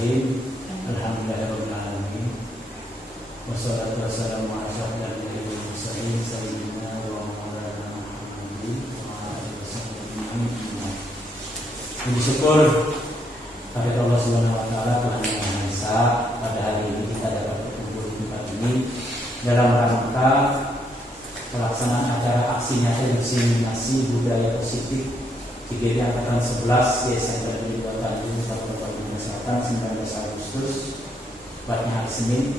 mursalin. Alhamdulillahirabbil alamin. Wassalatu wassalamu ala asyrofil mursalin sayyidina wa maulana Muhammadin wa alihi wasallam. Puji syukur kepada Allah Subhanahu wa taala Tuhan Yang Maha Esa, pada hari ini kita dapat berkumpul di tempat ini dalam rangka pelaksanaan acara aksi nyata diseminasi budaya positif GBD Angkatan 11 di SMP Negeri 2 Tanjung, Kabupaten Selatan, 19 Agustus, tepatnya hari Senin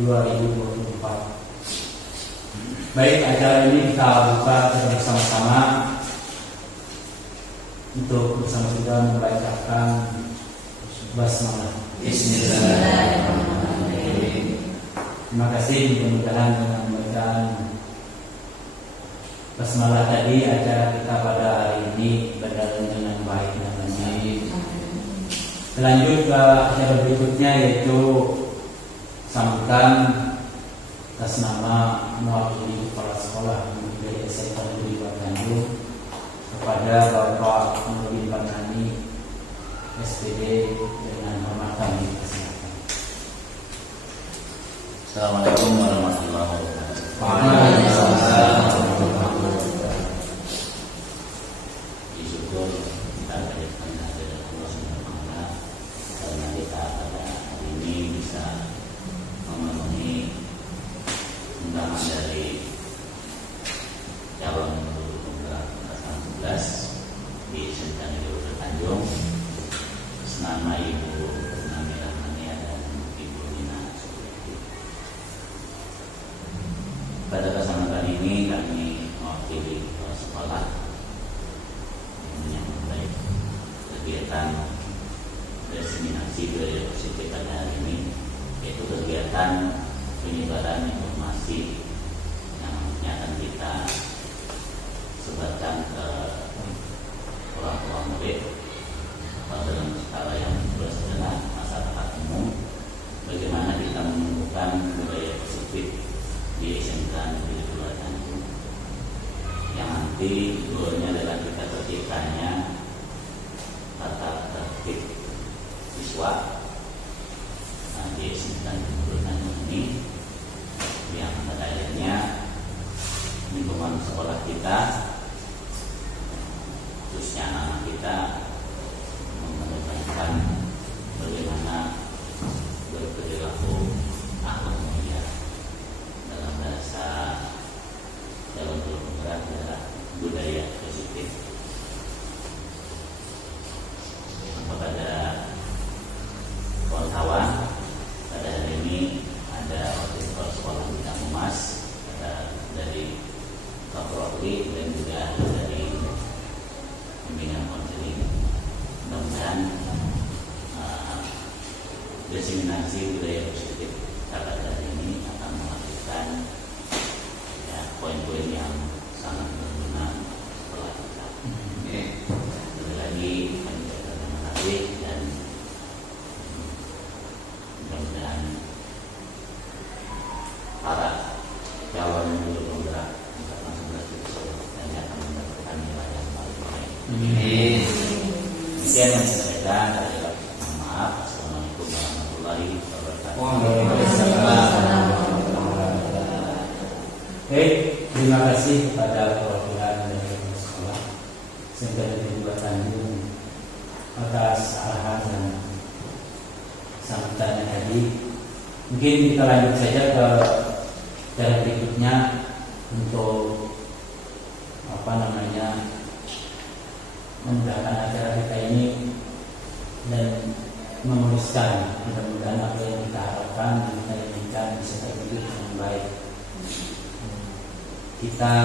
2024. Baik, acara ini kita buka secara bersama-sama untuk bersama-sama membacakan basmalah. Bismillahirrahmanirrahim. Terima kasih, mudah-mudahan dengan membacaan basmalah tadi acara kita pada hari ini berjalan dengan baik dan lancar. Lanjut ke acara berikutnya, yaitu sambutan atas nama mewakili kepala sekolah dari SMP Negeri 2 Tanjung kepada Bapak Nurdin Panani SPD dengan hormat kami persilakan. Assalamualaikum warahmatullahi wabarakatuh. Waalaikumsalam. Syukur kita hadirkan hadirat Allah Subhanahu wa taala karena kita pada hari ini bisa memenuhi undangan dari calon guru penggerak angkatan 11 di SMP Negeri Tanjung, senama Ibu Nami Rahmania dan Ibu Nina Supriyati. Pada kesempatan ini kami mewakili sekolah yang baik kegiatan diseminasi budaya positif pada hari ini, yaitu kegiatan penyebaran informasi yang akan kita sebarkan ke orang tua murid dalam skala yang luas adalah masyarakat umum, bagaimana kita menumbuhkan budaya positif di SMK Negeri 2 Tanjung, yang nanti goalnya adalah kita terciptanya tata tertib siswa di SMK Negeri 2 Tanjung ini, yang pada akhirnya lingkungan sekolah kita, khususnya anak-anak kita, mengedepankan bagaimana berperilaku akhlak mulia. Dalam bahasa dalam berat adalah budaya positif. Kepada kawan-kawan, pada hari ini ada wakil kepala sekolah bidang humas, ada dari Kapolri dan juga dari pembinaan konseling. Mudah-mudahan diseminasi budaya positif pada hari ini akan menghasilkan poin-poin yang sangat berguna setelah kita. Sekali lagi kami ucapkan terima kasih dan mudah-mudahan para calon guru penggerak angkatan 11 tersebut dan akan mendapatkan nilai yang paling baik. Demikian yang saya sampaikan. Mohon maaf. Assalamualaikum warahmatullahi wabarakatuh. Terima kasih kepada perwakilan dari sekolah SMP Negeri 2 Tanjung atas arahan dan sambutannya tadi. Mungkin kita lanjut saja ke cara berikutnya untuk memudahkan acara kita ini dan memuluskan, mudah-mudahan apa yang kita harapkan dan kita inginkan bisa terwujud dengan baik. Kita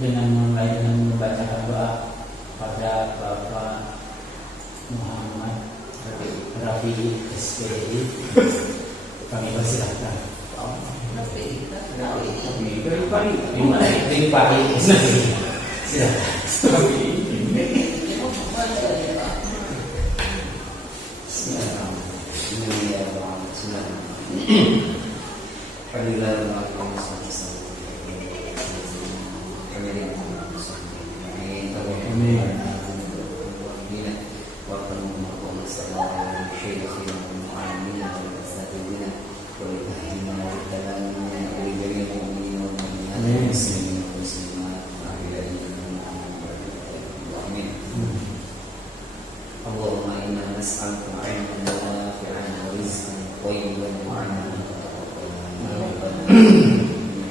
dengan mulai dengan membacakan doa pada Bapak Muhammad Rafi SPD, kami persilahkan. Ini Pak Wa نسألكم علما نافعا ورزقا طيبا وعملا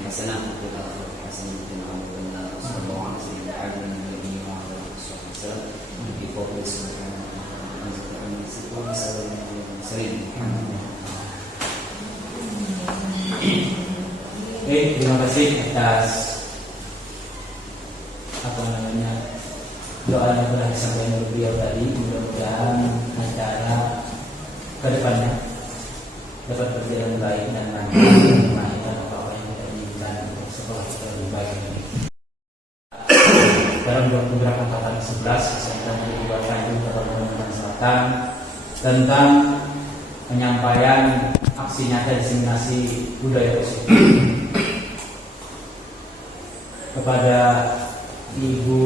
حسنا وفي الآخرة حسنة وقنا عذاب النار صلى الله على سيدنا محمد النبي وعلى آله وصحبه وسلم بفضل سبحانه وتعالى Terima kasih atas doa yang telah disampaikan oleh beliau tadi. Mudah-mudahan acara kedepannya dapat berjalan baik dan lancar, melahirkan apa-apa yang kita inginkan untuk sekolah kita lebih baik ini. Dalam beberapa angkatan 11 saya akan membuatkan juga Kalimantan Selatan tentang penyampaian aksi nyata diseminasi budaya positif kepada Ibu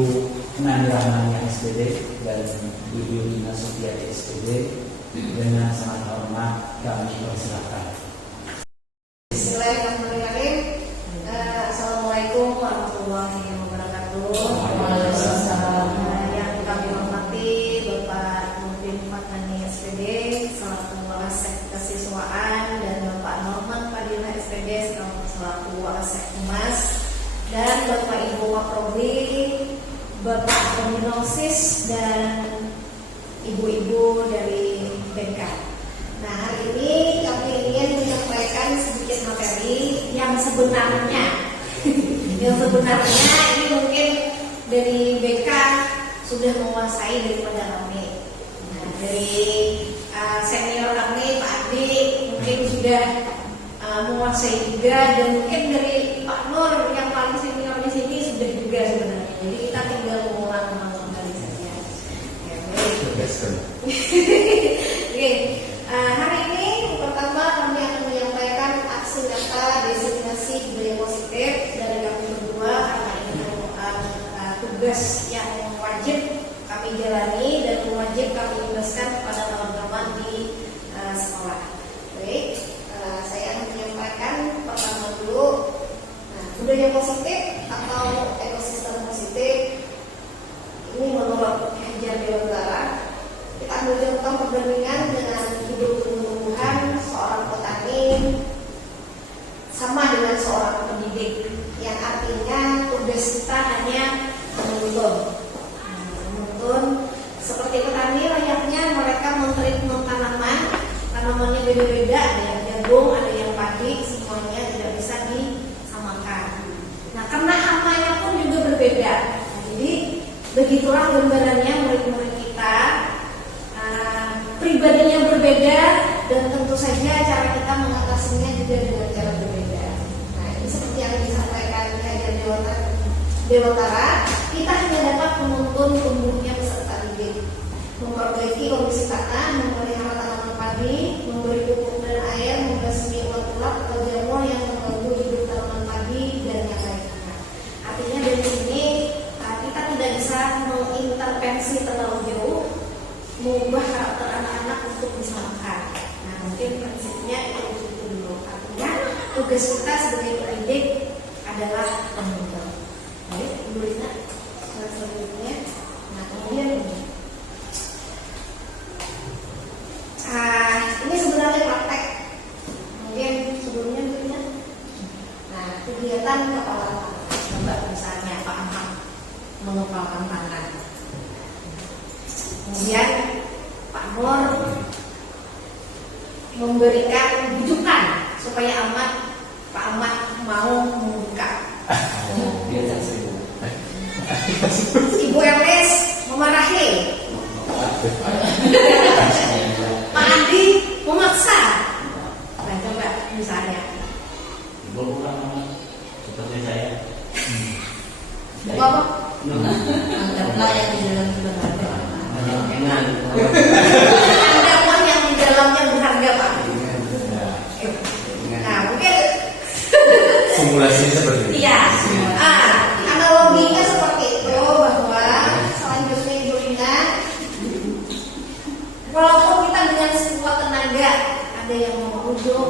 Nani Rahmania SPD dan Ibu Lina Supiati SPD. Dengan sangat hormat kami persilakan. Bismillahirrahmanirrahim. Assalamualaikum warahmatullahi wabarakatuh. Waalaikumsalam. Yang kami hormati Bapak Nurdin Fatani SPD selaku Wakasek Kesiswaan dan Bapak Norman Fadilah SPD selaku Wakasek Humas dan Bapak Ibu Waprodi, Bapak Kombinosis dan ibu-ibu dari BK. Nah, hari ini kami ingin menyampaikan sedikit materi yang sebenarnya ini mungkin dari BK sudah menguasai daripada kami. Nah, dari senior kami Pak Adi mungkin sudah menguasai juga, dan mungkin dari Pak Nur yang paling senior di sini sudah juga sebenarnya. Jadi kita tinggal mengulang kembali saja. Ya, baik. Oke, hari ini pertama kami akan menyampaikan aksi nyata diseminasi budaya positif dari kami berdua, karena ini merupakan tugas yang wajib kami jalani dan wajib kami tugaskan kepada teman-teman di sekolah. Baik, saya akan menyampaikan pertama dulu budaya positif atau ekosistem positif. Ini menurut Hajar Dewantara. Kita ambil contoh perbandingan dengan hidup tumbuhan seorang petani sama dengan seorang pendidik, yang artinya tugas kita hanya menuntun. Seperti petani layaknya mereka mentreatment tanamannya beda-beda, ada yang jagung, ada yang padi, semuanya tidak bisa disamakan. Nah, karena hamanya pun juga berbeda. Nah, jadi begitulah gambarannya murid-murid kita. Pribadinya berbeda, dan tentu saja cara kita mengatasinya juga dengan cara berbeda. Nah, ini seperti yang disampaikan Hajar Dewantara, kita hanya dapat menuntun tumbuhnya peserta didik, memperbaiki kondisi tanah, memelihara tanaman padi, memberi pupuk dan air, membasmi ulat-ulat atau jamur yang mengganggu hidup tanaman padi, dan yang lainnya. Artinya dari sini kita tidak bisa mengintervensi terlalu jauh, mengubah karakter anak-anak untuk disamakan. Nah, mungkin prinsipnya itu dulu. Artinya tugas kita sebagai pendidik adalah penuntun. Baik, Ibu Lina, selanjutnya. Nah, kemudian ini sebenarnya praktek. Mungkin sebelumnya Ibu Lina. Nah, kegiatan kepala coba misalnya Pak Ahmad mengepalkan tangan. Kemudian Pak Nur memberikan bujukan supaya Pak Ahmad mau membuka. Ibu Elis memarahi. Pak Andi memaksa. Nah, coba misalnya. Ibu bukan seperti saya. Bapak anggaplah yang di dalam berharga. ada uang yang di dalamnya berharga, Pak. Nah, mungkin simulasinya seperti itu. iya. Analoginya seperti itu, bahwa selanjutnya Ibu Lina, walaupun kita dengan sekuat tenaga, ada yang membujuk,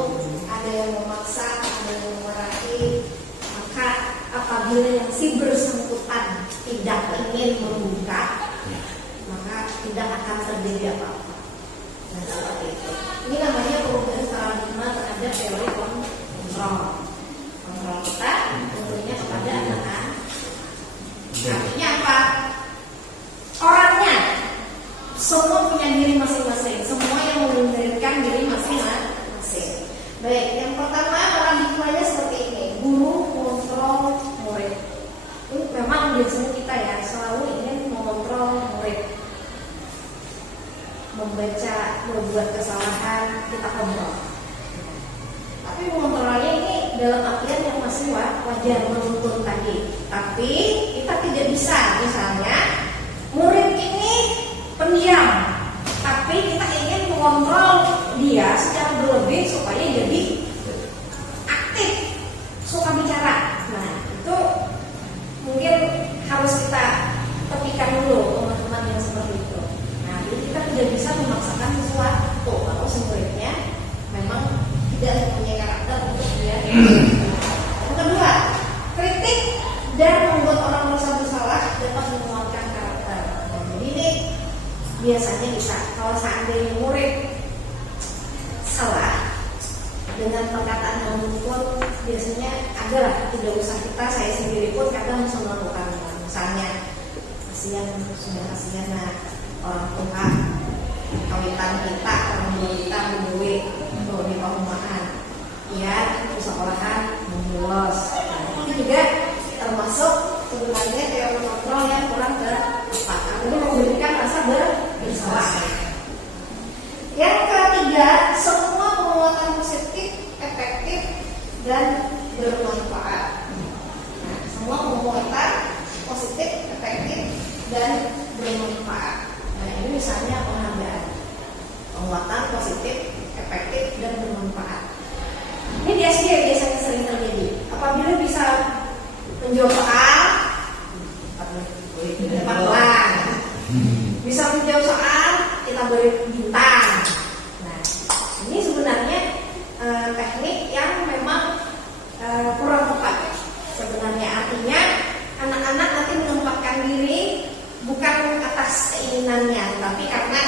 ada yang memaksa, ada yang memarahi, maka apabila yang si bersangkutan tidak ingin membuka, maka tidak akan terjadi apa-apa. Artinya apa? Orangnya semua punya diri masing-masing, semua yang memiliki diri masing-masing. Baik, yang pertama paradigmanya seperti ini, guru mengontrol murid. Ini memang biasanya kita ya selalu ingin mengontrol murid. Membaca, membuat kesalahan, kita kontrol. Tapi mengontrolnya ini dalam artian yang masih wajar, menuntun tadi. Tapi kita tidak bisa, misalnya murid ini pendiam, tapi kita ingin mengontrol dia secara berlebih supaya jadi aktif, suka bicara. Nah, itu mungkin harus kita tepikan dulu teman-teman yang seperti itu. Nah, jadi kita tidak bisa memaksakan sesuatu kalau si muridnya memang tidak mempunyai karakter untuk dia. Yang kedua, kritik dan membuat orang merasa bersalah dapat menguatkan karakter. Dan jadi ini biasanya bisa kalau seandainya murid salah dengan perkataan yang pun biasanya adalah tidak usah kita, saya sendiri pun kadang bisa melakukan. Misalnya kasihan, sudah kasihan nah, orang tua kawitan kita, orang tua kita duit atau di perumahan ya sekolahan lulus. Nah, itu juga termasuk sebenarnya teori kontrol yang kurang tepat. Ini memberikan rasa bersalah. Yang ketiga, semua penguatan positif, efektif dan bermanfaat. Nah, semua penguatan positif, efektif dan bermanfaat. Nah, ini misalnya penghargaan, penguatan positif, efektif dan bermanfaat. Ini di SD biasanya sering terjadi. Apabila bisa menjawab soal, dapat bisa menjawab soal, kita beri bintang. Nah, ini sebenarnya teknik yang memang kurang tepat. Sebenarnya artinya anak-anak nanti menempatkan diri bukan atas keinginannya, tapi karena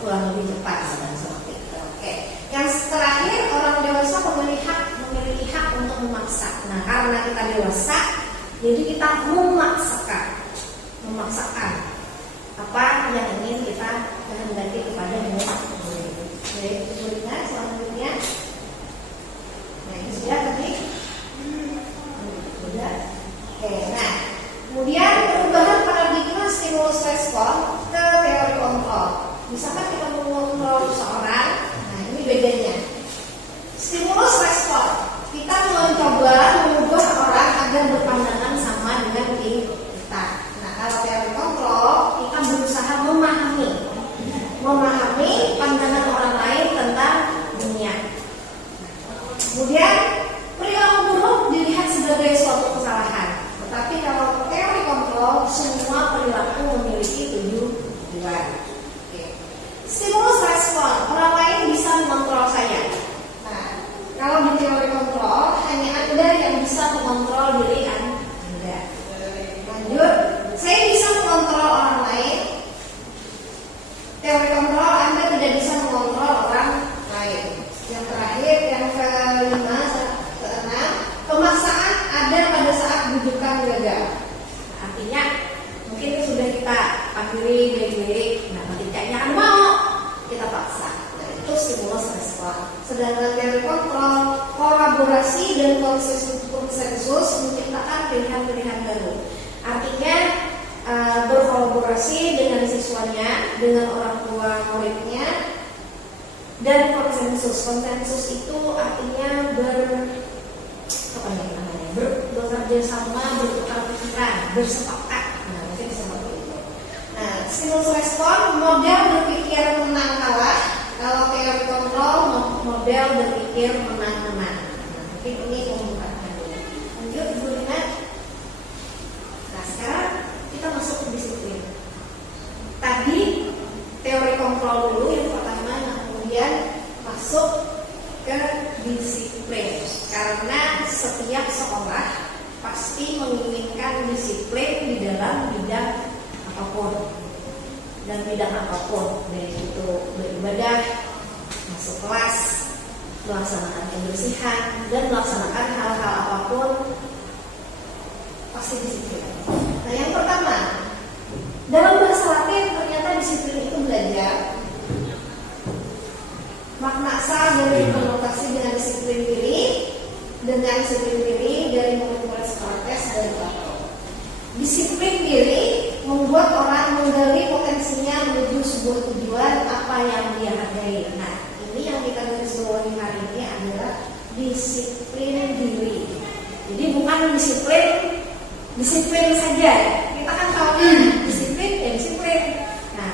pulang lebih cepat seperti itu. Oke. Yang terakhir, orang dewasa memiliki hak untuk memaksa. Nah, karena kita dewasa, jadi kita memaksakan apa yang ingin kita kehendaki kepada murid. Jadi muridnya selanjutnya, nah ini sudah tadi, sudah. Oke, nah kemudian perubahan paradigma stimulus respon ke teori kontrol. Misalkan kita mengontrol seseorang, nah ini bedanya. Stimulus respon, kita mencoba mengubah orang agar berpandangan sama dengan diri kita. Nah, kalau teori kontrol, kita berusaha memahami pandangan orang lain tentang dunia. Kemudian perilaku buruk dilihat sebagai suatu kesalahan. Tetapi kalau teori kontrol, semua perilaku memiliki tujuan. Stimulus respon, orang lain bisa mengontrol saya. Nah, kalau di teori kontrol, hanya Anda yang bisa mengontrol diri Anda. Lanjut, saya bisa mengontrol orang lain. Teori kontrol, Anda tidak bisa mengontrol orang lain. Yang terakhir, yang kelima, keenam, pemaksaan ada pada saat bujukan gagal. Artinya, mungkin itu sudah kita akhiri baik-baik. Nah, ketika jangan mau, kita paksa. Nah, itu stimulus respon. Sedangkan teori kontrol, kolaborasi dan konsensus menciptakan pilihan-pilihan baru. Artinya berkolaborasi dengan siswanya, dengan orang tua muridnya, dan konsensus. Konsensus itu artinya bekerja sama, bertukar pikiran, bersepakat. Nah, mungkin seperti itu. Nah, stimulus respon, model berpikir menang kalah. Kalau teori kontrol, model berpikir menang-menang. Nah, mungkin ini membukakan dulu. Lanjut, Ibu Lina. Nah, sekarang kita masuk ke disiplin. Tadi teori kontrol dulu yang pertama, nah kemudian masuk ke disiplin. Karena setiap sekolah pasti menginginkan disiplin di dalam bidang apapun. Dan bidang apapun, baik itu beribadah, masuk kelas, melaksanakan kebersihan, dan melaksanakan hal-hal apapun pasti disiplin. Nah, yang pertama, dalam bahasa Latin ternyata disiplin itu belajar. Makna asal dari konotasi dengan disiplin diri dari murid-murid Socrates dan Plato. Disiplin diri membuat orang menggali potensinya menuju sebuah tujuan apa yang dia hargai. Nah, ini yang kita garis bawahi hari ini adalah disiplin diri. Jadi bukan disiplin saja. Kita kan tahu disiplin ya disiplin. Nah,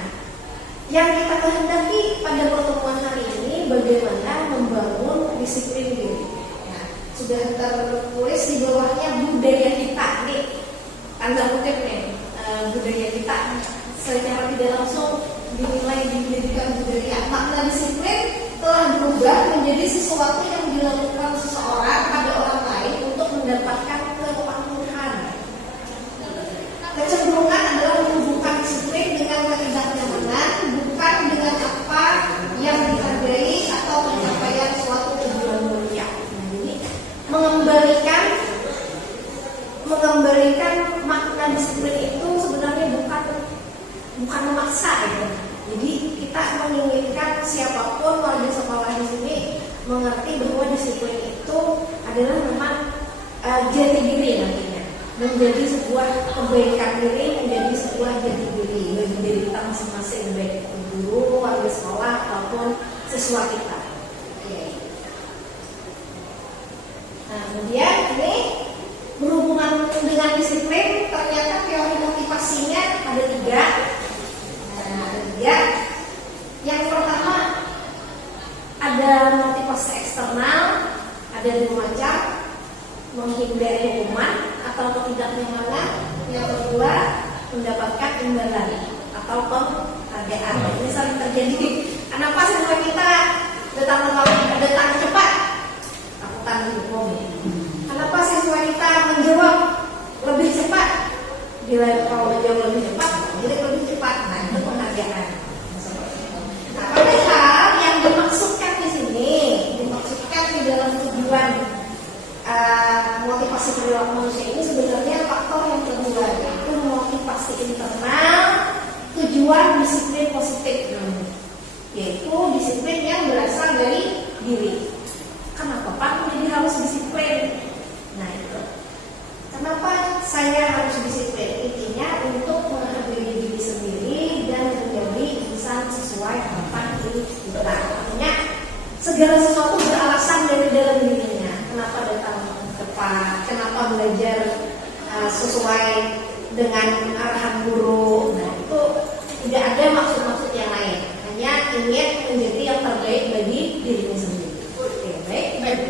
yang kita kehendaki pada pertemuan hari ini bagaimana membangun disiplin diri. Nah, sudah tertulis di bawahnya budaya kita nih, tanda kutip nih, budaya kita secara tidak langsung dinilai dijadikan budaya. Makna disiplin telah berubah menjadi sesuatu yang dilakukan seseorang pada orang lain untuk mendapatkan kepatuhan. Kecenderungan adalah menghubungkan disiplin dengan ketidaknyamanan, bukan dengan apa yang dihargai atau pencapaian suatu tujuan mulia. Nah, jadi mengembalikan makna disiplin itu sebenarnya bukan memaksa ya. Jadi kita menginginkan siapapun warga sekolah di sini mengerti bahwa disiplin itu adalah memang jati diri nantinya, menjadi sebuah kebaikan diri, menjadi sebuah jati diri bagi diri kita masing-masing, baik itu guru, warga sekolah ataupun siswa kita. Nah, kemudian ini berhubungan dengan disiplin, ternyata teori motivasinya ada 3. Yang pertama ada motivasi eksternal, ada 2 macam, menghindari hukuman atau ketidaknyamanan. Yang kedua mendapatkan imbalan atau penghargaan. Ini sering terjadi. Kenapa semua kita datang cepat? Lakukan hukum. Kenapa siswa kita menjawab lebih cepat? Kalau menjawab lebih cepat, jadi lebih cepat. Nah, itu penghargaan. Nah, padahal yang dimaksudkan di sini, dimaksudkan di dalam tujuan motivasi perilaku manusia ini sebenarnya faktor yang kedua, yaitu motivasi internal, tujuan disiplin positif, yaitu disiplin yang berasal dari diri. Kenapa Pak jadi harus disiplin? Nah itu. Kenapa saya harus disiplin? Intinya untuk menghargai diri sendiri dan menjadi insan sesuai harapan diri kita. Artinya segala sesuatu beralasan dari dalam dirinya. Kenapa datang tepat? Kenapa belajar sesuai dengan arahan guru? Nah itu tidak ada maksud-maksud yang lain. Hanya ingin menjadi yang terbaik bagi dirinya sendiri. Oke, baik.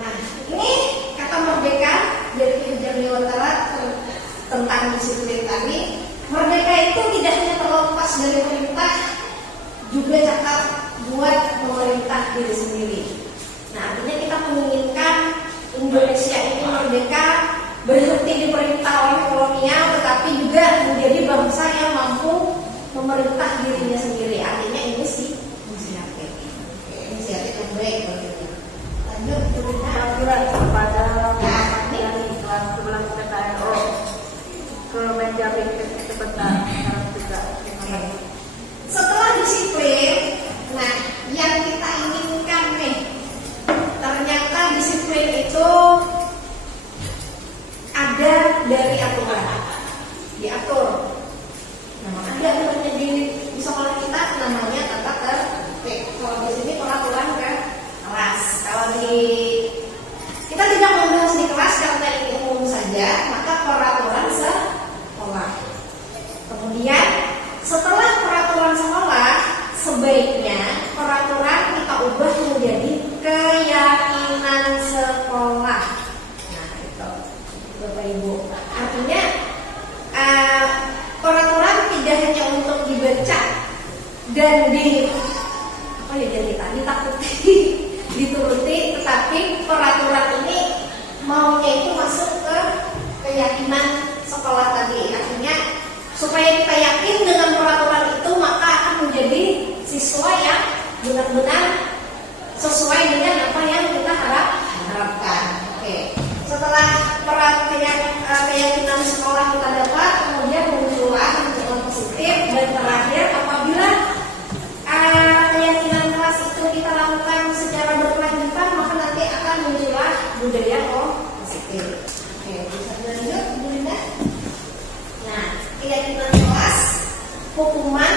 Nah, ini kata merdeka dari Ki Hajar Dewantara tentang disiplin tadi. Merdeka itu tidak hanya terlepas dari perintah, juga cakap buat pemerintah diri sendiri. Nah, artinya kita menginginkan Indonesia ini merdeka, berhenti diperintah oleh kolonial, tetapi juga menjadi bangsa yang mampu memerintah dirinya sendiri. Artinya ini sih inisiatif yang baik. Lanjut kepada dari sebelah PKRO ke meja cepetan juga. Setelah disiplin, nah yang kita inginkan nih, ternyata disiplin itu ada dari aturan, diatur. Nah, ada aturannya di sekolah kita namanya tata tertib. Kalau di sini peraturan ke kelas. Kalau kita tidak membahas di kelas karena ini umum saja, maka peraturan sekolah. Kemudian setelah peraturan sekolah, sebaiknya peraturan kita ubah menjadi keyakinan sekolah. Nah itu Bapak Ibu. Artinya peraturan tidak hanya untuk dibaca dan dituruti, tetapi peraturan ini maunya itu masuk ke keyakinan sekolah tadi. Artinya supaya kita yakin dengan peraturan itu, maka akan menjadi siswa yang benar-benar sesuai dengan apa yang kita harapkan. Oke. Setelah peraturan keyakinan sekolah kita dapat, kemudian muncullah lingkungan positif, dan terakhir apabila keyakinan kelas itu kita lakukan secara berkelanjutan, maka nanti akan muncullah budaya positif. Oke, bisa lanjut, Bu Linda. Nah, keyakinan kelas, hukuman,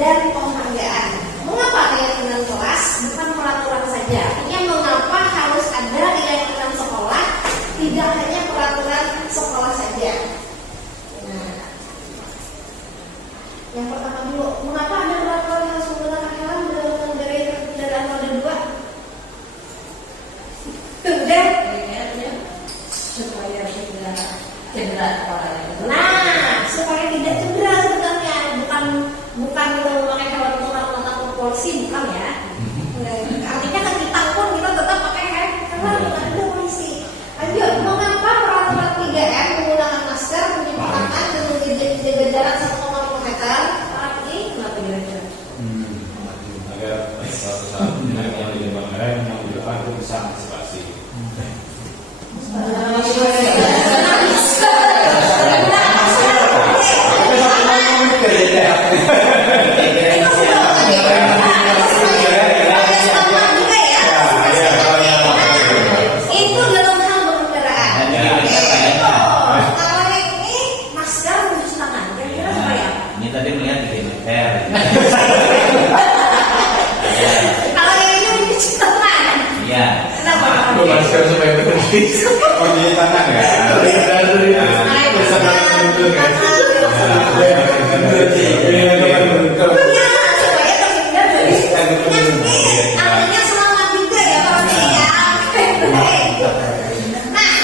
dan penghargaan. Mengapa keyakinan kelas bukan peraturan saja? Artinya mengapa harus ada keyakinan sekolah, tidak hanya peraturan sekolah saja. Nah, yang pertama dulu, mengapa ada peraturan harus menggunakan helm dari kendaraan roda 2? Sudah, supaya tidak cedera kepalanya. Nah, supaya tidak cedera sebenarnya, bukan kita memakai helm untuk takut polisi, bukan ya. Artinya kan kita pun kita tetap pakai helm karena ada polisi. Lanjut, mengapa peraturan 3M menggunakan masker, mencuci tangan, dan menjaga jarak 1,5 meter? Ini kenapa kira-kira? Agar suatu saat yang di depan yang di depan itu bisa antisipasi. Itu dalam hal berkendaraan. Kalau yang ini masker, mencuci tangan. Kira-kira supaya Ini tadi melihat 3 meter. kalau yang ini mencuci tangan. Iya. Kenapa? Masker supaya berhenti. Oh, di tangan ya. Supaya terhindar dari penyakit. Artinya selamat juga ya kalau ini ya. Nah,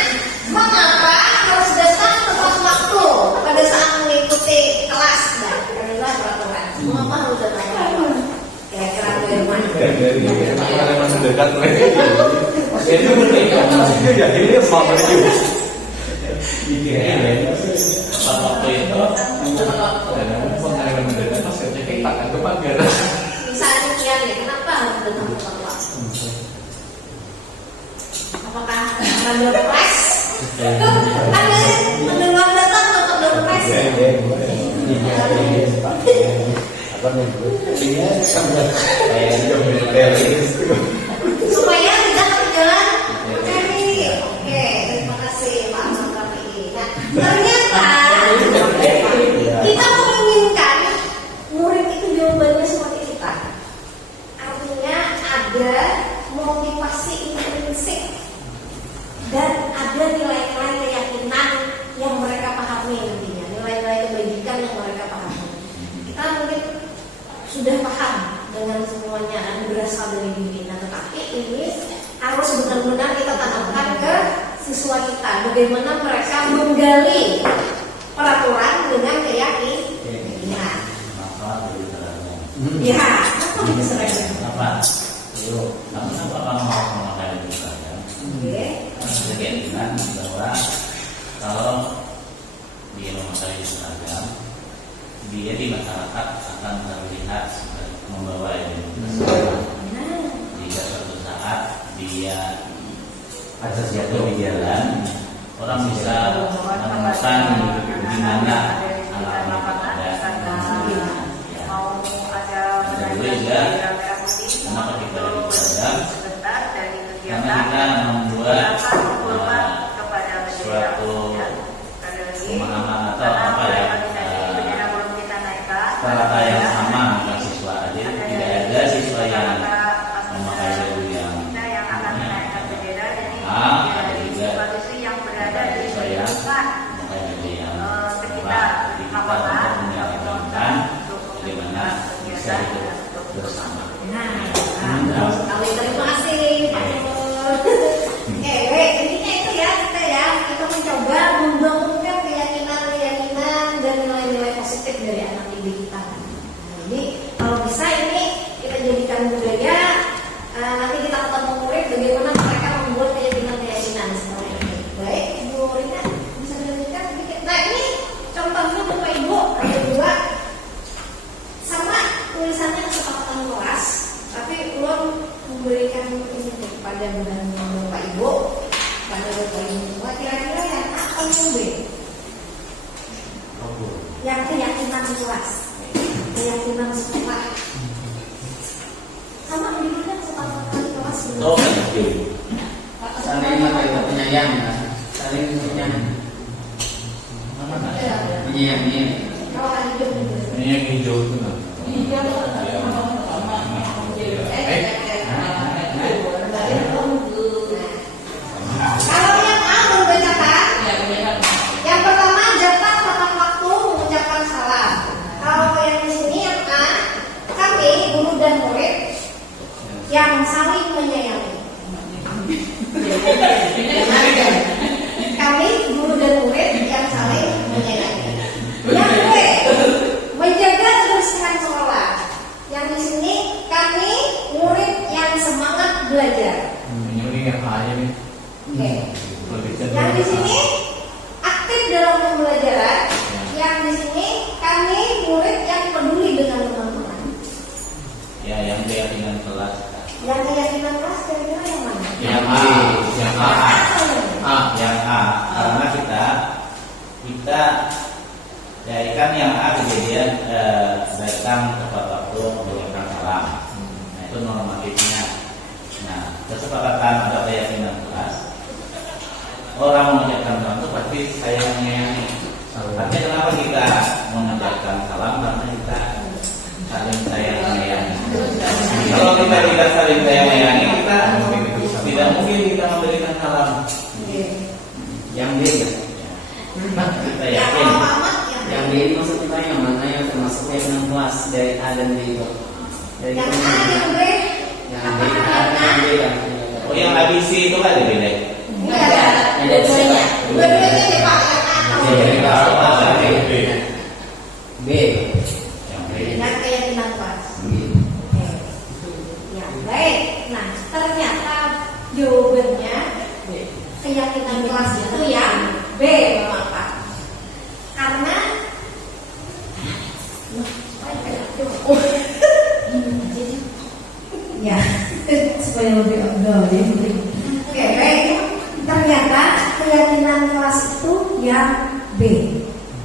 mengapa harus datang tepat waktu pada saat mengikuti kelas? Nah, adalah peraturan. Mengapa harus datang tepat waktu? Kira-kira dari mana? Yang mendekat lagi. Itu berbeda. Ya, ini sama juga. Tepat waktu itu Pengalaman mendekat pas kerja tangan ke pagar. Misalnya sekian ya, kenapa harus datang tepat waktu? Apakah manual class? Ada manual datang atau manual class? Supaya tidak berjalan kaki. Oke, terima kasih Pak Mangkapi. Nah, ternyata kita menginginkan murid itu jawabannya seperti kita. Artinya ada motivasi intrinsik dan ada nilai-nilai keyakinan yang mereka pahami nantinya, nilai-nilai kebajikan yang mereka pahami. Kita mungkin sudah paham dengan semuanya dan berasal dari diri. Nah, tetapi ini harus benar-benar kita tanamkan ke siswa kita. Bagaimana mereka menggali peraturan dengan keyakinan. Kenapa begitu caranya? Ya, apa itu sebenarnya? Kenapa? Kamu kenapa kamu mau memakai itu saja? Oke. Ada keyakinan bahwa kalau dia memakai seragam, dia di masyarakat akan terlihat membawa identitas. Nah, Jika suatu saat dia akses jatuh di jalan, orang bisa menemukan di mana alamat ada. mau ada Kedua juga, kenapa kita dari seragam? sebentar dari Karena kegiatan kita membuat kepada suatu pemahaman atau apa ya, strata yang sama dengan siswa. Jadi tidak ada siswa yang memakai baju yang ada juga siswa yang memakai baju yang murah. Jadi kita untuk menyamakan bagaimana bisa hidup bersama. kami terima kasih Pak Nur. Intinya itu ya kita mencoba membangunkan keyakinan yang keyakinan kelas, keyakinan sekolah. Sama pendidikan sekolah kelas. Oh, betul. Saling apa itu penyayang, saling penyayang. Penyayang. Kalau kan hidup Ini yang hijau itu nggak? kalau yang A membacakan, yang pertama jatah makan waktu mengucapkan salam. Kalau yang di sini yang A, kami guru dan murid yang saling menyayangi. Kami guru dan murid yang saling menyayangi. Yang B, menjaga kebersihan sekolah. Yang di sini kami murid yang semangat belajar. Ini yang A aja nih. Oke. Lebih Yang di cenderung sini aktif dalam pembelajaran. Yang di sini kami murid yang peduli dengan teman-teman. Ya, yang keyakinan kelas. Yang keyakinan kelas kira-kira yang mana? Yang A, yang A, yang A. Karena kita dari kan yang A kejadian datang tepat waktu mengucapkan salam. Nah, itu normatifnya. Nah, kesepakatan ada keyakinan kelas. Orang mengucapkan salam itu pasti sayang menyayangi. Artinya kenapa kita mengucapkan salam? Karena kita saling sayang menyayangi. Kalau kita tidak saling sayang menyayangi, kita tidak mungkin kita memberikan salam. Yang B ya. Kita Yang yakin. pertama Yang B ini maksudnya yang mana yang termasuk keyakinan kelas dari A dan B itu? Dari yang mana? A, yang B, Yang apa B, A yang dan B A? kan? Oh, yang ABC itu kan ada beda. Enggak ada. Dua-duanya. Dua-duanya dipakai Jadi yang A. apa? B. B. Yang B. Dengan keyakinan kelas. B. Oke. Ya, baik. Nah, ternyata jawabannya keyakinan kelas itu yang B, mengapa? Karena ya, supaya lebih abdul jadi. Oke, baik. Ternyata keyakinan kelas itu yang B.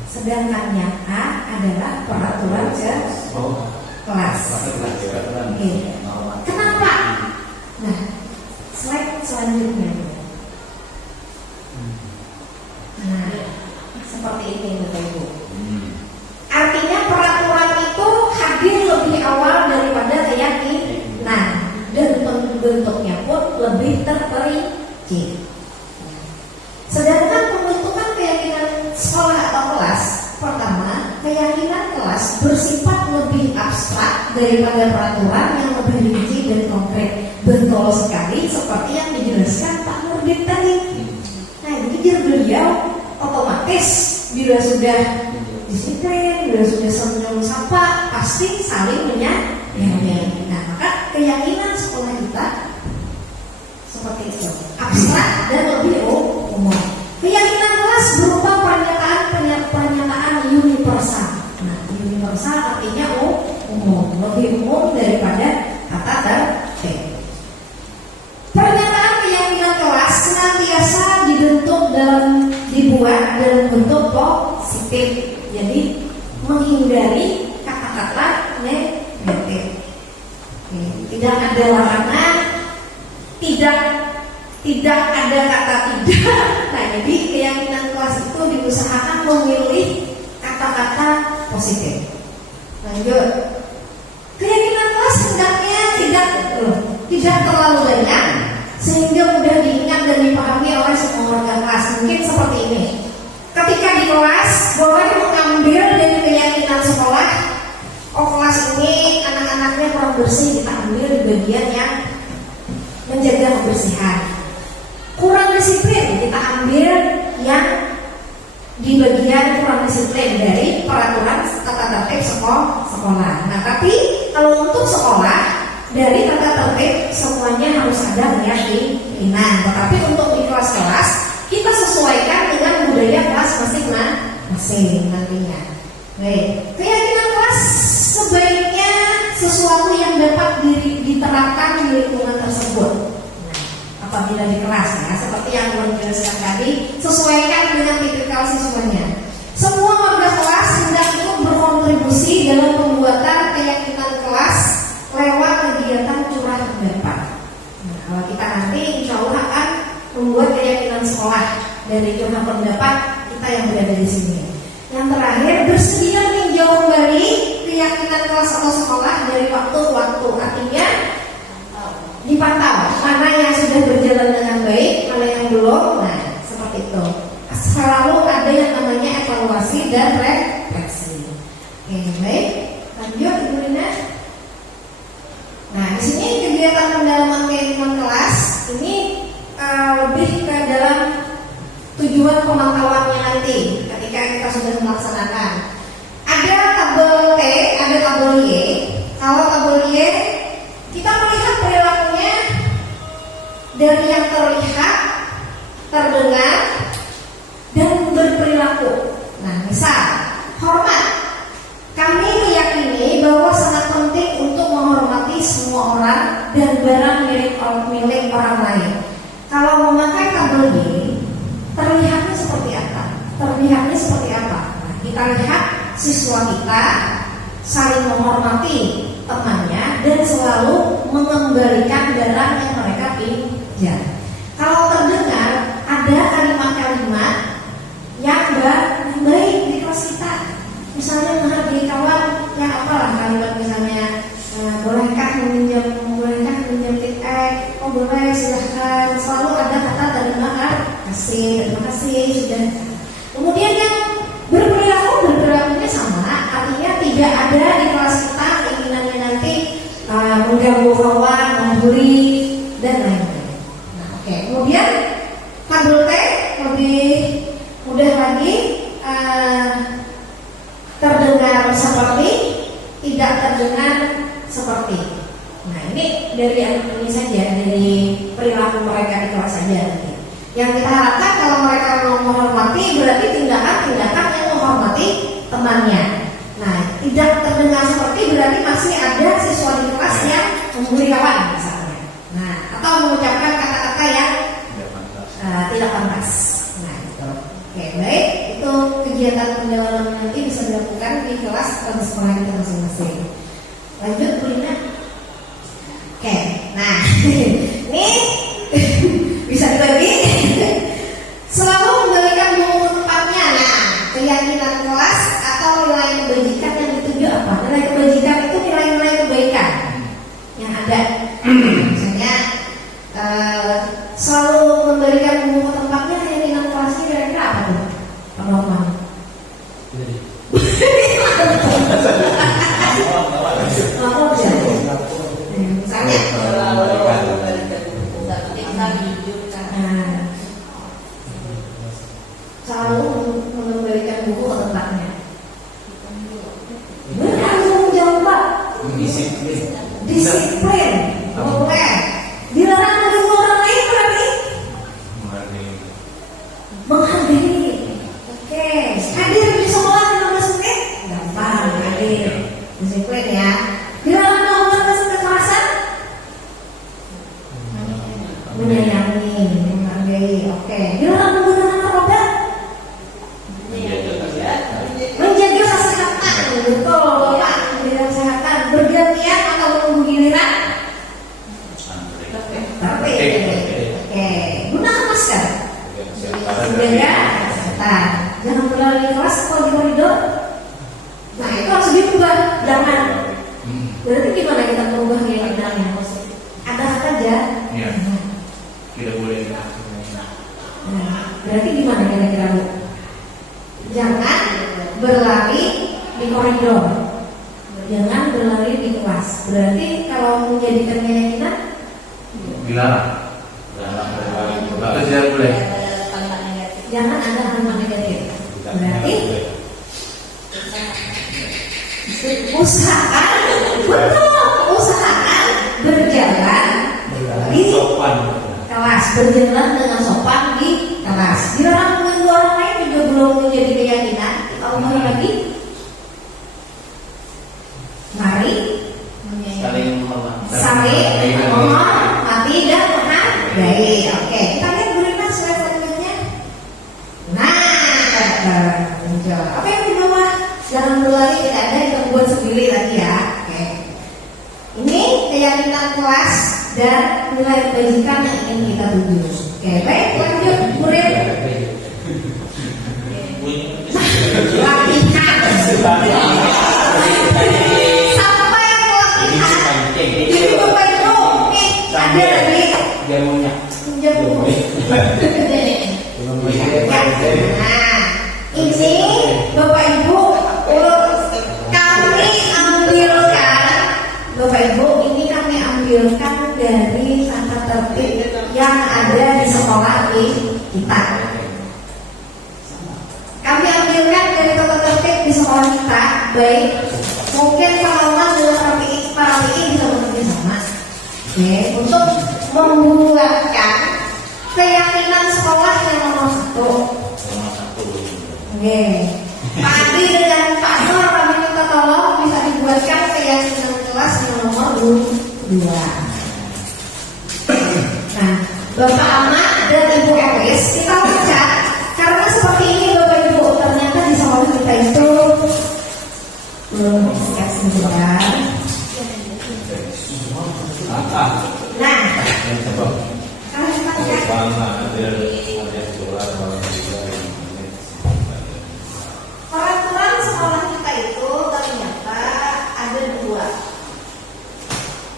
Sedangkan yang A adalah peraturan kelas. Oke. Kenapa? Nah, slide selanjutnya. Nah, seperti ini Bapak Ibu. Artinya peraturan itu hadir lebih awal daripada keyakinan dan bentuknya pun lebih terperinci. Sedangkan pembentukan keyakinan sekolah atau kelas, pertama, keyakinan kelas bersifat lebih abstrak daripada peraturan yang lebih rinci dan konkret. Betul sekali seperti yang dijelaskan Pak Nurdin tadi. Nah, jadi beliau otomatis bila sudah disiplin, bila sudah senyum sapa, pasti saling menyayangi. Nah, maka keyakinan sekolah kita seperti itu, abstrak dan lebih umum. Keyakinan kelas berupa pernyataan universal. Nah, universal artinya umum, lebih umum daripada kata tertentu. Pernyataan keyakinan kelas senantiasa dibuat dalam bentuk positif, jadi menghindari kata-kata negatif. Tidak ada larangan, tidak ada kata tidak. Nah, jadi keyakinan kelas itu diusahakan memilih kata-kata positif. Lanjut, keyakinan kelas hendaknya tidak terlalu banyak sehingga mudah diingat dan dipahami oleh semua warga kelas. Mungkin seperti ini. Ketika di kelas boleh mengambil dari keyakinan sekolah. Oh, kelas ini anak-anaknya kurang bersih, kita ambil di bagian yang menjaga kebersihan. Kurang disiplin, kita ambil yang di bagian kurang disiplin dari peraturan tata tertib sekolah. Nah, tapi kalau untuk sekolah dari tata tertib semuanya harus ada keyakinan. Tetapi untuk di kelas-kelas kita sesuaikan dengan budaya kelas masing-masing nantinya. Baik, keyakinan kelas sebaiknya sesuatu yang dapat diterapkan di lingkungan tersebut. Nah, apabila di kelas ya, seperti yang dijelaskan tadi, sesuaikan dengan tipikal siswanya. Semua warga kelas hendaknya dari jurnal pendapat kita yang berada di sini. Yang terakhir, bersedia meninjau kembali keyakinan kelas atau sekolah dari waktu ke waktu. Artinya dipantau mana yang sudah berjalan dengan baik, mana yang belum. Nah, seperti itu. Selalu ada yang namanya evaluasi dan refleksi. Oke, baik. Lanjut, Ibu Rina. Nah, di sini kegiatan pendalaman keilmuan kelas ini lebih ke dalam tujuan pemantauannya nanti ketika kita sudah melaksanakan. Ada tabel T, ada tabel Y. Kalau tabel Y, kita melihat perilakunya dari yang terlihat, terdengar, dan berperilaku. Nah, misal hormat. Kami meyakini bahwa sangat penting untuk menghormati semua orang dan barang milik orang lain. Kalau memakai tabel Y, terlihatnya seperti apa? Nah, kita lihat siswa kita saling menghormati temannya dan selalu mengembalikan barang yang mereka pinjam. Kalau terdengar ada kalimat-kalimat yang baik di kelas kita, misalnya menghargai kawan, yang apalah kalimat misalnya bolehkah meminjam tip oh boleh, silahkan. Selalu ada kata terima kasih sudah. Kemudian yang berperilakunya sama, artinya tidak ada di kelas kita keinginannya nanti mengganggu kawan, membuli dan lain-lain. Nah, oke. Kemudian tabel T lebih mudah lagi, terdengar seperti, tidak terdengar seperti. Nah, ini dari ini saja, dari perilaku mereka di kelas saja. Yang kita harapkan kalau mereka mau menghormati, berarti tindakan-tindakan yang menghormati temannya. Nah, tidak terdengar seperti berarti masih ada siswa di kelas yang membuli kawan misalnya. Nah, atau mengucapkan kata-kata yang tidak pantas. Nah, itu. Oke, baik. Itu kegiatan pendalaman nanti bisa dilakukan di kelas atau di sekolah kita masing-masing. Lanjut, Bu Lina. Oke, nah ini bisa dibagi. Selalu memberikan buku tempatnya. Nah, keyakinan kelas atau nilai kebajikan yang dituju apa? Nilai kebajikan itu nilai-nilai kebaikan yang ada. Misalnya selalu memberikan buku tempatnya, keyakinan kelasnya kira-kira apa tuh? Apa? Selalu mengembalikan buku ke tempatnya. Bertanggung jawab, disiplin, boleh. Dilarang mengganggu orang lain berarti menghargai. Oke, hadir di sekolah 15 menit, gampang hadir, disiplin ya. Dilarang melakukan kekerasan, menyayangi, menghargai. Oke, dilarang menggunakan narkoba, menjaga kesehatan, betul Bapak, menjaga kesehatan, bergantian atau menunggu giliran. Oke, gunakan masker, menjaga kesehatan, jangan berlari di kelas atau di koridor. Nah, itu harus diubah, jangan. Berarti gimana kita merubah keyakinannya? Ada saja. Iya. Tidak boleh. Nah, berarti gimana kira-kira Bu? Jangan berlari di koridor, jangan berlari di kelas. Berarti kalau menjadikan keyakinan Dilarang. Atau tidak boleh. jangan ada hal negatif. Berarti usahakan, betul, usahakan berjalan di kelas, berjalan dengan sopan di kelas. Dilarang mengganggu orang lain juga belum menjadi keyakinan. Kita ubah lagi. Mari Saling menghormati. saling menghormati dan menghargai. Oke, kita lihat Bu Rina slide selanjutnya. Nah, muncul. Apa yang di bawah? Jangan berlari, tidak ada yang buat sendiri lagi ya. Oke. Ini keyakinan kelas dan nilai kebajikan yang ingin kita tuju. Oke, baik, lanjut Bu Rina. tertib yang ada di sekolah kita. Kami ambilkan dari tata tertib di sekolah kita, baik mungkin pengalaman dengan para PI bisa bekerja sama. Oke, untuk membuatkan keyakinan sekolah yang nomor satu. Oke, Pak Adi dan Pak Nur kami minta tolong bisa dibuatkan keyakinan kelas yang nomor 2. Nah, Bapak Ahmad dan Ibu Elis kita baca karena seperti ini Bapak Ibu, ternyata di sekolah kita itu belum siap sebentar. Nah, kalau kita peraturan sekolah kita itu ternyata ada 2.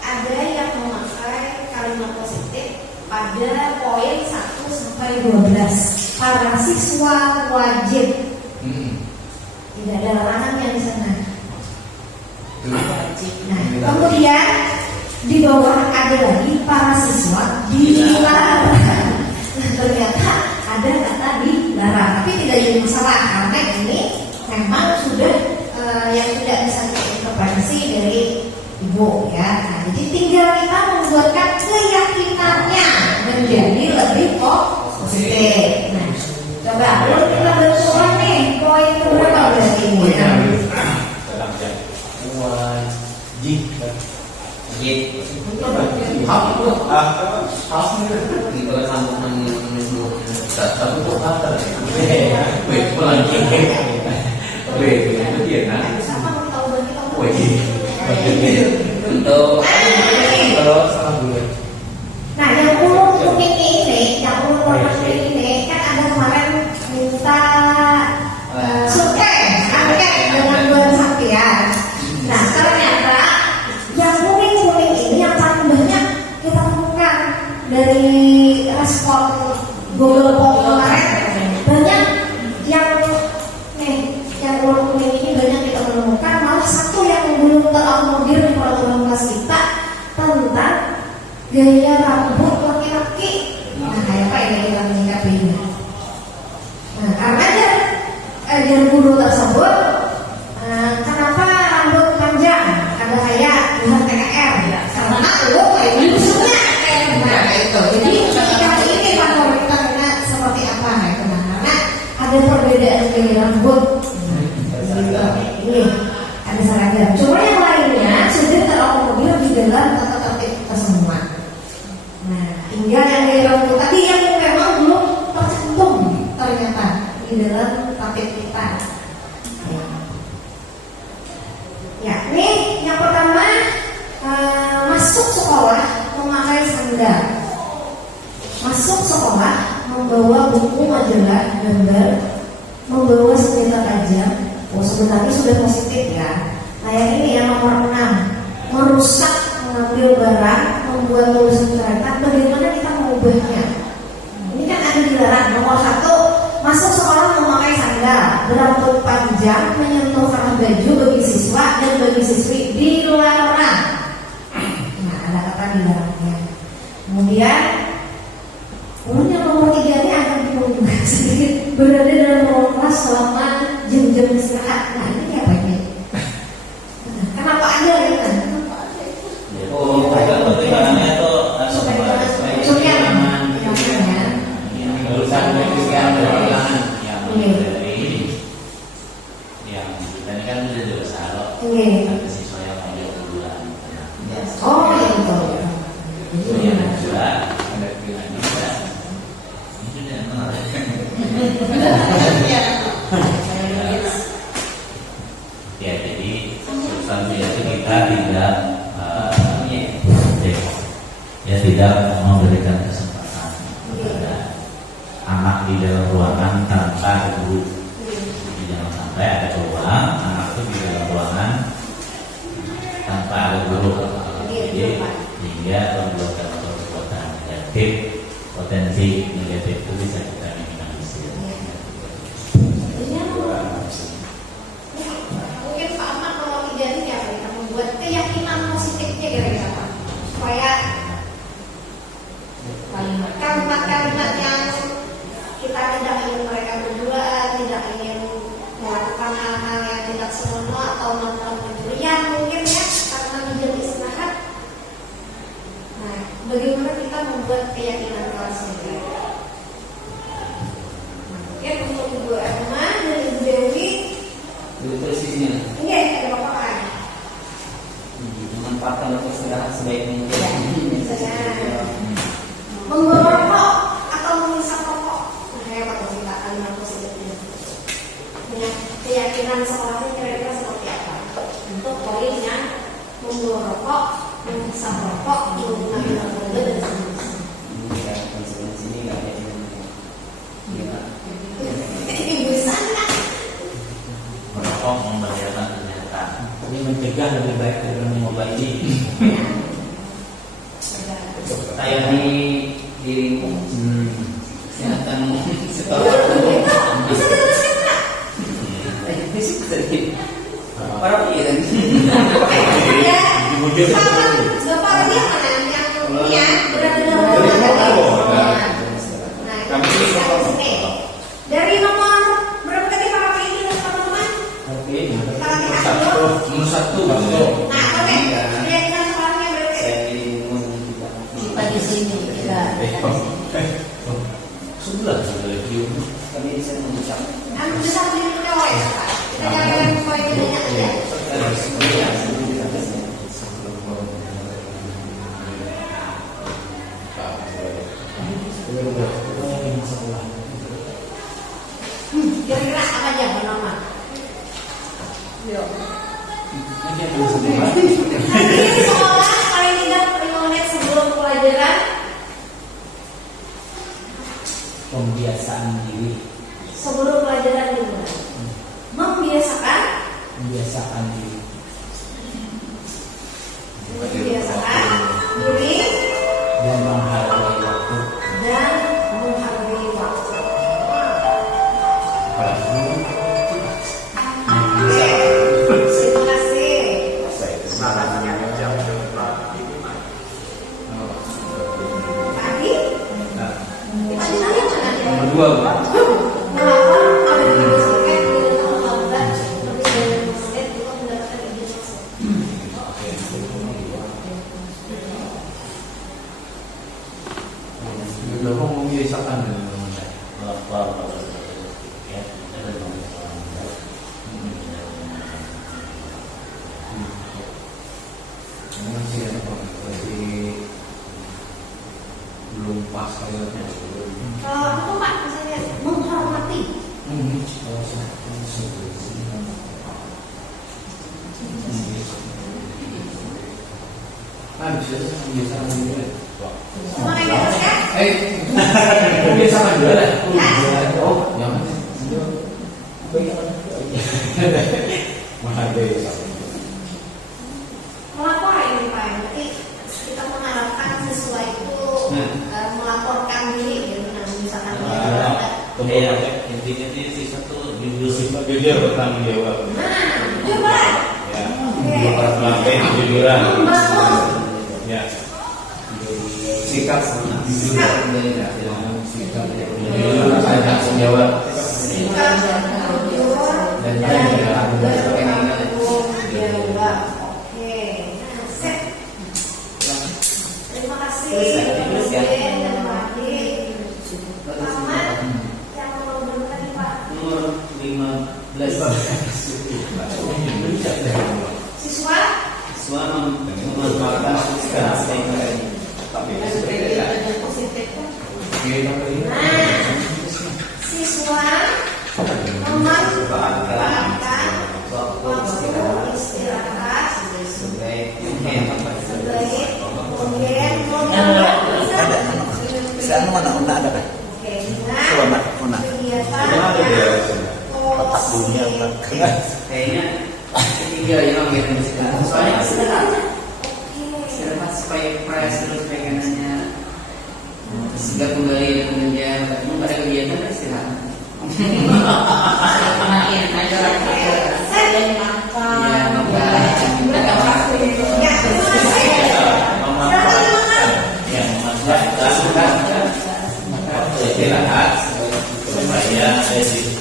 Ada yang memakai kalimat positif pada poin 1 sampai 12. Para siswa wajib. Tidak ada larangannya di sana. Nah, kemudian di bawah ada lagi para siswa dilarang. Nah, ternyata ada kata dilarang, tapi tidak jadi masalah karena ini memang sudah yang tidak bisa diinterpretasi dari ibu ya. Nah, jadi tinggal kita membuatkan keyakinannya menjadi lebih positif. Nah, coba kalau kita bersuara nih poin keberapa berarti ini? Nah, yang ulung kuning ini, yang ulung warna kuning ini kan ada kemarin minta survei angket dengan bulan Saktian. Nah, ternyata yang kuning-kuning ini yang paling banyak kita temukan dari respon Google Poll kemarin, banyak yang yang ulung kuning ini banyak kita menemukan, malah satu yang belum terakomodir di peraturan kelas kita tentang gaya rambut laki-laki. Nah, kayak apa ini yang menyikapi ini? Nah, karena dari guru tersebut, kenapa rambut panjang? Ada kayak bukan TKR, karena lo kayak musuhnya kayak gimana itu. Jadi ketika ini favoritnya seperti apa? Nah, itu karena ada perbedaan gaya rambut. Ini ada seragam. Cuma yang lainnya sudah terakomodir di dalam tata tertib kita semua. Nah, tinggal yang gaya rambut tadi yang memang belum tercantum ternyata di dalam tertib kita. Ya, ini yang pertama masuk sekolah memakai sandal. Masuk sekolah membawa buku, majalah, gambar, membawa senjata tajam. Oh, sebenarnya sudah positif ya. Nah, yang ini yang nomor 6, merusak, mengambil barang, membuat tulisan coretan. Bagaimana kita mengubahnya? Ini kan ada dilarang. Nomor 1, masuk sekolah memakai sandal, berambut panjang, menyentuh kerah baju bagi siswa dan bagi siswi dilarang. Nah, ada kata dilarangnya. Kemudian yang nomor 3 ini akan diubah sedikit, berada dalam ruang kelas selama jam-jam istirahat. Nah, ini apa ini? Kenapa ada gitu? Oh, pertimbangannya itu Surya urusan yang dari yang kita ini kan sudah dewasa loh. Ada siswa yang panjang bulan. Oh, itu. Jadi yang kedua ada pilihan juga. Ini sudah menarik. Ya, jadi substansinya itu kita tidak tidak memberikan kesempatan kepada anak di dalam ruangan tanpa guru. Jadi jangan sampai ada peluang anak itu di dalam ruangan tanpa ada guru. Jadi sehingga perbuatan negatif, potensi negatif itu bisa kita minimalisir. Mungkin Pak Ahmad kalau tidak ini apa? Kita membuat keyakinan positifnya kira-kira apa? Supaya sini lah. Ini ada paparan. Memanfaatkan waktu istirahat sebaik mungkin. Ya, merokok atau menghisap rokok. Nah, apa tuh kita kalimat positifnya? Dengan keyakinan sekolahnya kira-kira seperti apa? Untuk poinnya merokok, menghisap rokok, menggunakan kode dan seterusnya. Ya, konsekuensinya nggak ada yang gila. Ibu sana. Merokok membahayakan kesehatan. Ini mencegah lebih baik daripada mengobati. Sayangi dirimu, kesehatanmu, setelah fisik sedikit. Para iya kan? Ya, bapak dia mana yang punya benar-benar. Nah, ini dari nomor berapa tadi Pak Rafi ini teman-teman? Oke, Nomor satu. Nah, oke. Keyakinan sekolahnya berarti Sayangi dirimu dan juga. di sini. Sudah itu. Kami bisa mengucap. Anu bisa punya ya, Pak. Kita jangan poin banyak ya. Kira-kira apa aja bernama? Yuk. Nanti sekolah paling tidak 5 menit sebelum pelajaran Pembiasaan diri, sebelum pelajaran dimulai. Membiasakan diri, diri dan menghargai waktu. dan menghargai waktu. Terima kasih. Tadi tadi saya mana dia? Nomor dua. Melapor pada dinas terkait dengan pembangunan lebih dari 5 menit untuk mendapatkan izin masuk. Sudah mau membiasakan dengan saya. Melapor pada ya, dan mengetahui. Masih belum pas kayaknya. Kalau aku Pak misalnya menghormati. Kan bisa membiasakan juga. Makanya ya. Membiasakan juga lah. Oh, Jangan. Menghargai satu. Melapor ini Pak, berarti kita mengharapkan siswa itu melaporkan diri gitu. Nah, misalkan dia Ya, intinya ini sih satu jujur. Jujur bertanggung jawab. nah, coba. Ya. Oke. Memakai kejujuran. Membangun Ya. Sikap jujur sikap jujur tanggung jawab sikap dan jujur dan bertanggung jawab. Oke, nah, set. Terima kasih Pak Ben dan Pak Adi. Pak Ahmad, yang mau berapa tadi Pak? Nomor 15. Siswa? Siswa memanfaatkan istirahat sebaik mungkin. Positif. Nah, siswa memanfaatkan waktu istirahat Sebaik mungkin. sebaik mungkin. Saan mo na ada kan? Oke, Selamat, Una. kegiatan Otak dunia kan. Kayaknya ketiga ya Bang, gitu. Soalnya istirahat. Istirahat supaya fresh terus pengenannya sehingga kembali dengan dia pada kegiatan istirahat. Saya Ya, maka Istirahat supaya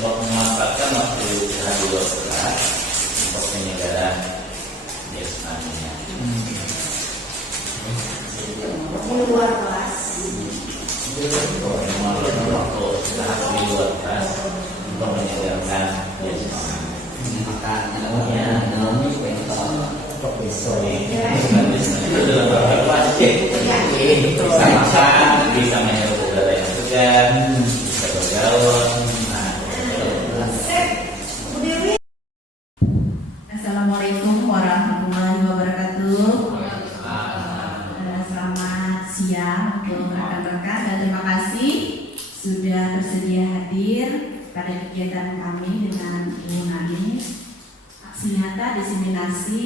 memanfaatkan waktu istirahat di luar kelas untuk penyegaran jasmaninya. di luar kelas. Waktu istirahat di luar kelas untuk menyegarkan jasmani. makan. Ya, namanya pengen kok besok. Itu dalam beberapa bisa makan, bisa menghirup udara yang segar, bisa bergaul. Assalamualaikum warahmatullahi wabarakatuh. Selamat siang untuk rekan-rekan dan terima kasih sudah bersedia hadir pada kegiatan kami dengan Ibu Nani, aksi nyata diseminasi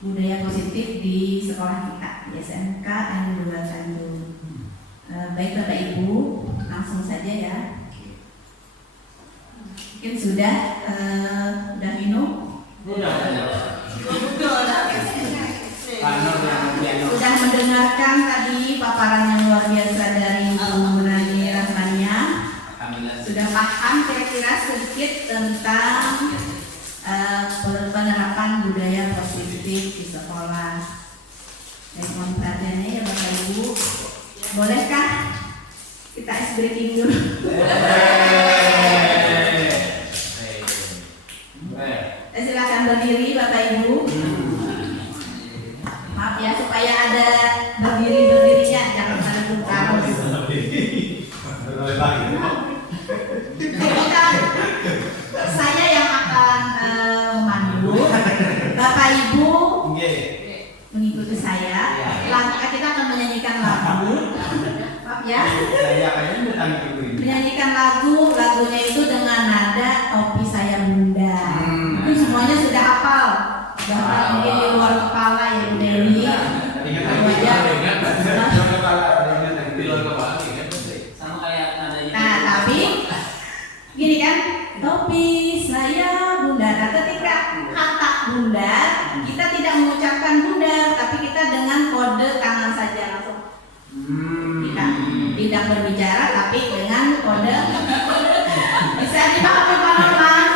budaya positif di sekolah kita di SMK N2 Tanjung. Baik Bapak Ibu, langsung saja ya. Mungkin sudah minum? Sudah mendengarkan tadi paparan yang luar biasa dari Ibu Nani Rahmania. Sudah paham kira-kira sedikit tentang penerapan budaya positif di sekolah. Mohon perhatiannya ya Bapak Ibu. Bolehkah kita ice breaking dulu? Silakan berdiri Bapak Ibu. Maaf ya supaya ada berdirinya, jangan pada duduk. Saya yang akan memandu. Bapak Ibu mengikuti saya. Kita akan menyanyikan lagu. Maaf ya. Menyanyikan lagunya itu dengan nada Topi Saya Bunda. Mungkin semuanya sudah hafal. Sudah mungkin di luar kepala ya Bu Dewi. Sama kayak nadanya. Nah, tapi gini kan, topi saya bunda. Nah, ketika kata bunda, kita tidak mengucapkan bunda, tapi kita dengan kode tangan saja langsung. Kita tidak berbicara, tapi dengan kode. Bisa dipahami Pak Norman?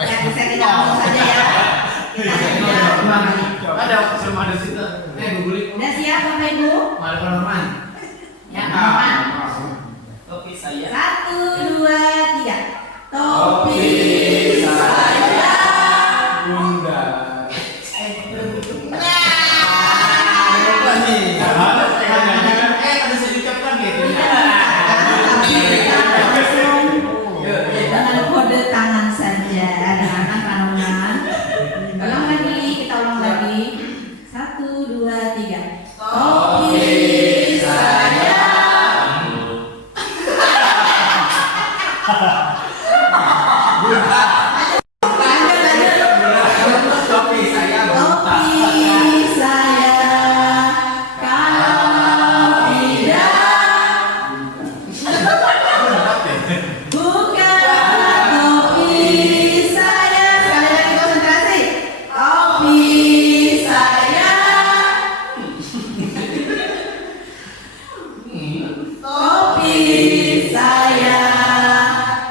Ya, bisa kita ngomong saja ya. Kita tidak. Udah siap Bapak Ibu? Ya, Norman. Topi saya. 1, 2, 3. Topi saya Bunda. dengan kode tangan saja. Dengarkan Pak Norman. Ulang lagi, kita ulang lagi. 1, 2, 3. Topi saya. Topi saya kalau tidak bukan topi saya. Sekali lagi konsentrasi. Topi saya. Topi saya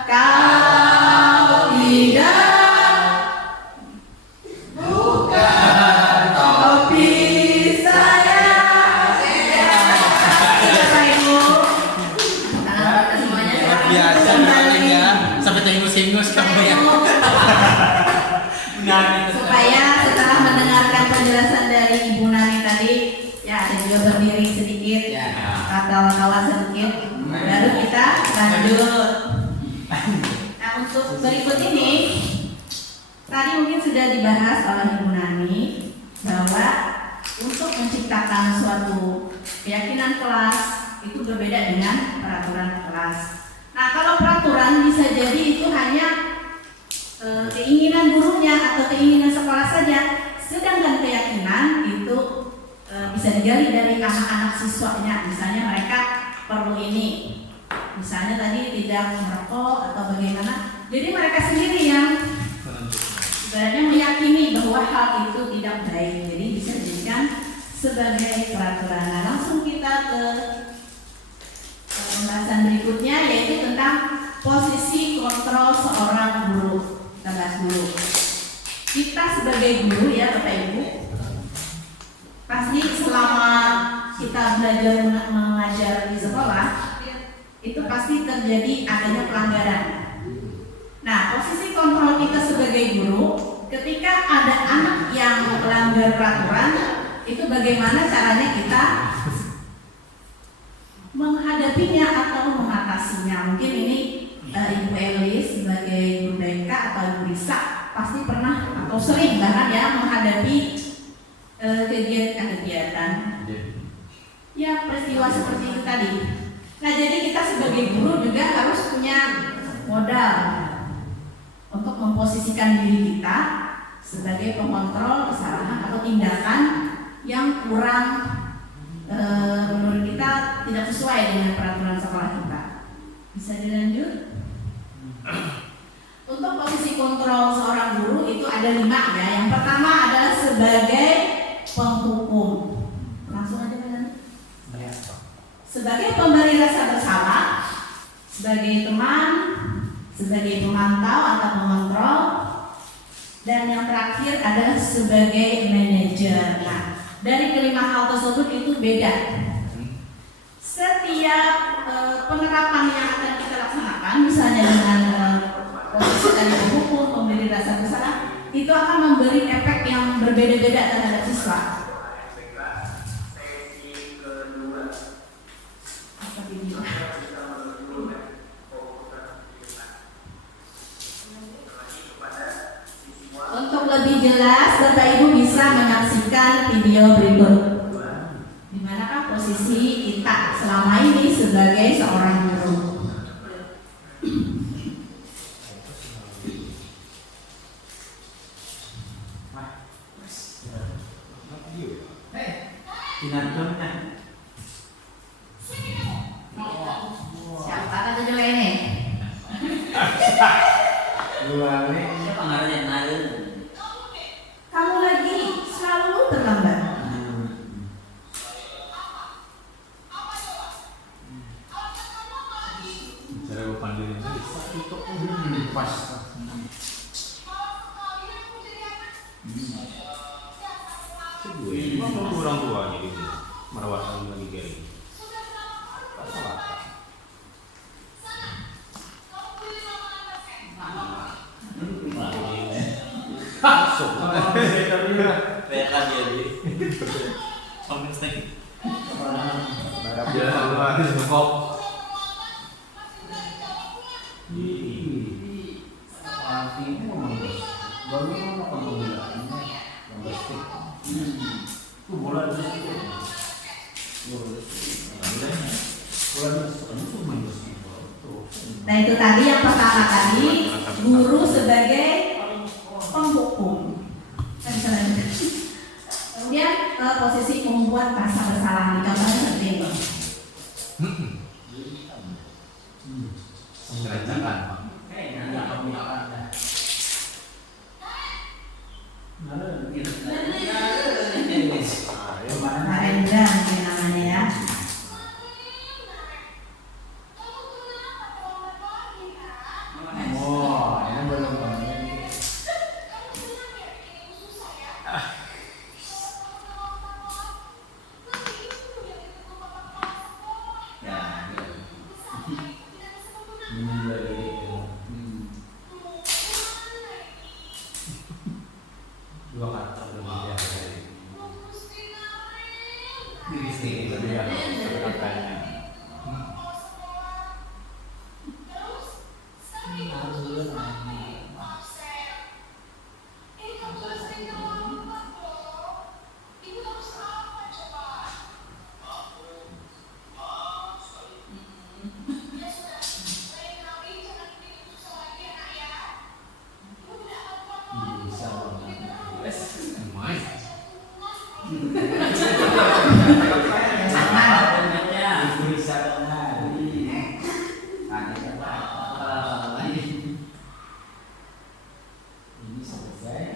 kalau tidak bukan topi saya. Bapak Ibu, tangan semuanya Biasa kembali. sampai tengus-tengus kamu ya. Supaya setelah mendengarkan penjelasan dari Ibu Nani tadi, ya ada juga berdiri sedikit, katawa-tawa sedikit, baru kita lanjut. Nah, untuk berikut ini tadi mungkin sudah dibahas oleh Ibu Nani bahwa untuk menciptakan suatu keyakinan kelas itu berbeda dengan peraturan kelas. Nah, kalau peraturan bisa jadi itu hanya keinginan gurunya atau keinginan sekolah saja, sedangkan keyakinan itu bisa digali dari anak-anak siswanya. Misalnya mereka perlu ini, misalnya tadi tidak merokok atau bagaimana, jadi mereka sendiri yang sebenarnya meyakini bahwa hal itu tidak baik, jadi bisa dijadikan sebagai peraturan. Nah, langsung kita ke pembahasan berikutnya, yaitu tentang posisi kontrol seorang guru. Kita bahas dulu. Kita sebagai guru ya Bapak Ibu, pasti selama kita belajar mengajar di sekolah, itu pasti terjadi adanya pelanggaran. Nah, posisi kontrol kita sebagai guru, ketika ada anak yang melanggar peraturan, itu bagaimana caranya kita menghadapinya atau mengatasinya. Mungkin ini Ibu Elis sebagai guru BK atau Ibu Risa pasti pernah atau sering bahkan ya menghadapi kegiatan-kegiatan ya peristiwa seperti itu tadi. Nah, jadi kita sebagai guru juga harus punya modal untuk memposisikan diri kita sebagai pengontrol kesalahan atau tindakan yang kurang menurut kita tidak sesuai dengan peraturan sekolah kita. Bisa dilanjut? Untuk posisi kontrol seorang guru itu ada 5 ya. Yang pertama adalah sebagai penghukum. Langsung aja kan? Sebagai pemberi rasa bersalah, sebagai teman, sebagai pemantau atau pengontrol, dan yang terakhir adalah sebagai manajer. Nah, dari kelima hal tersebut itu beda. Setiap penerapan yang akan kita laksanakan, misalnya dengan posisi dari penghukum, pemberi rasa bersalah, itu akan memberi efek yang berbeda-beda terhadap siswa. Untuk lebih jelas, Bapak Ibu bisa menyaksikan video berikut. Di manakah posisi kita selama ini sebagai seorang guru? Siapa kata juga ini? Siapa ngaruhnya naruh? Kamu lagi selalu terlambat. Cara berpandu ini pas. Gue orang tuanya gitu, merawat lagi kering. Nah, itu tadi yang pertama tadi, guru sebagai penghukum. Kemudian posisi membuat rasa bersalah, contohnya seperti ini. Narendra mungkin namanya ya.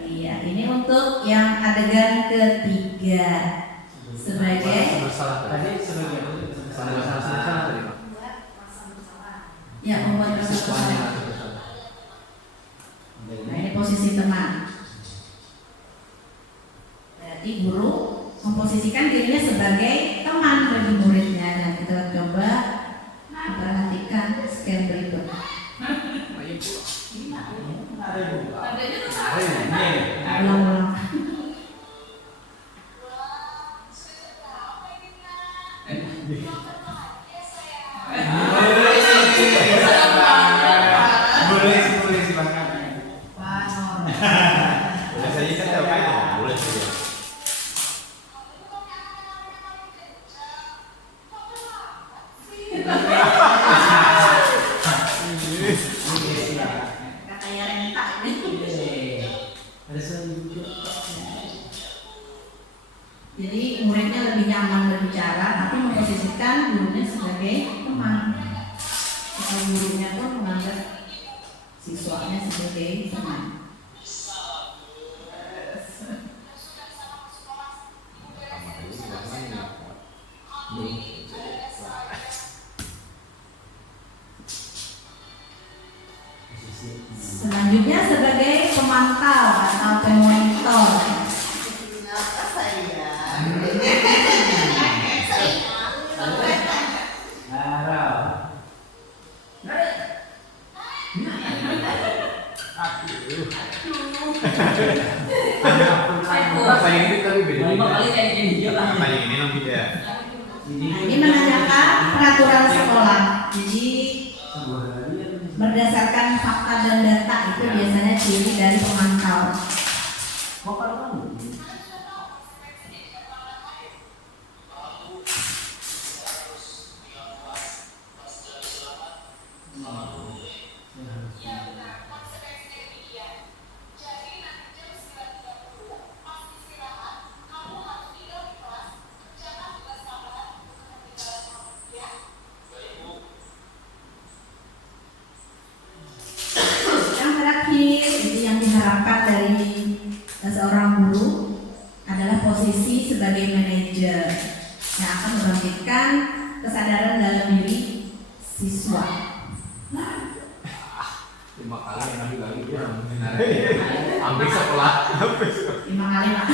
Iya, ini untuk yang adegan ketiga sebagai ya membuat rasa bersalah. Nah, ini posisi teman. Berarti guru memposisikan dirinya sebagai teman bagi muridnya, dan kita coba perhatikan Nadanya tuh salah. Ini. Ulang-ulang. Boleh sih banget. Wah, Norman. Boleh saja kan tahu kan? Boleh saja. Katanya Renita ini. Ada selanjutnya. Jadi muridnya lebih nyaman berbicara, tapi memposisikan gurunya sebagai teman. Atau gurunya pun menganggap siswanya sebagai teman. Selanjutnya sebagai pemantau atau pemonitor. Harap. Apa yang ini tapi beda. Apa yang ini lebih ya? Ini menanyakan peraturan sekolah. Jadi berdasarkan fakta dan data itu biasanya ciri dari pemantau. Kok kalau kamu? Yang terakhir itu yang diharapkan dari seorang guru adalah posisi sebagai manajer yang akan membangkitkan kesadaran dalam diri siswa. Lima kali yang lagi kurang hampir sekolah. 5 kali Pak.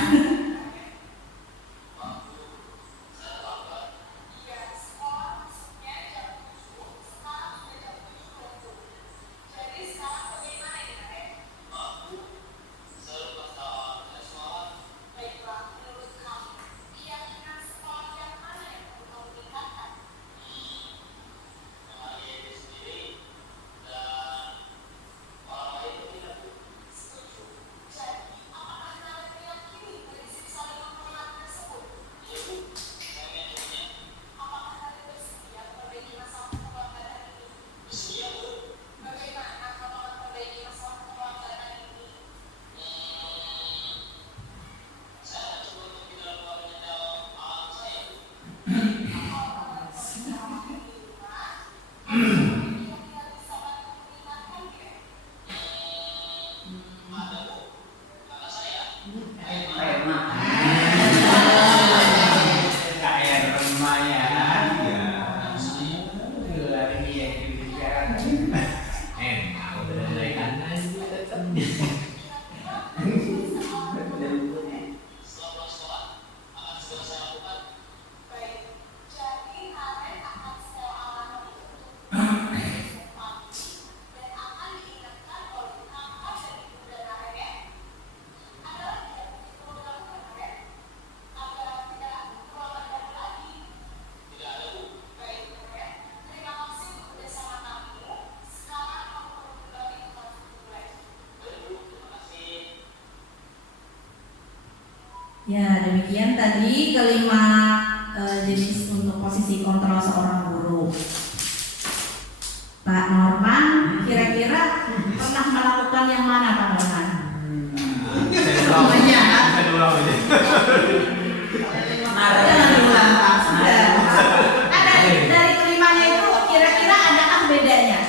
Ya, demikian tadi kelima jenis untuk posisi kontrol seorang guru. Pak Norman, kira-kira pernah melakukan yang mana Pak Norman? Semuanya. Jangan diulang Pak, sudah. Ada dari kelimanya itu kira-kira adakah bedanya?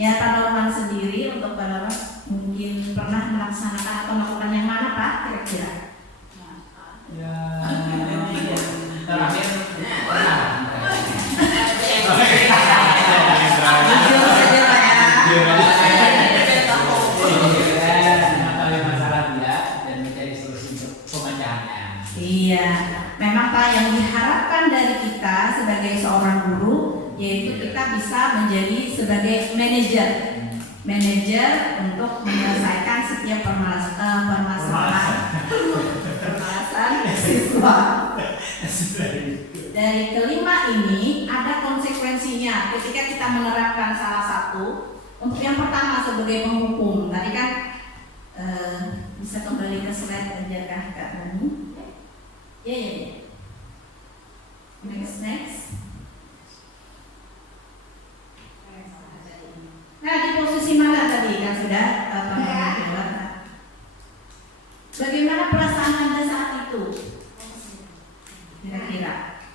Ya Pak Norman sendiri, untuk Pak Norman mungkin pernah melaksanakan atau melakukan yang mana Pak kira-kira? Ya. Terakhir Jujur saja Pak ya. yaitu kita bisa menjadi sebagai manajer untuk menyelesaikan setiap permasalahan siswa. Dari kelima ini ada konsekuensinya ketika kita menerapkan salah satu. Untuk yang pertama sebagai penghukum, tadi kan bisa kembali ke slide aja Kak Nani. Ya. Next. Nah, di posisi mana tadi kan sudah bagaimana perasaan Anda saat itu? Kira-kira.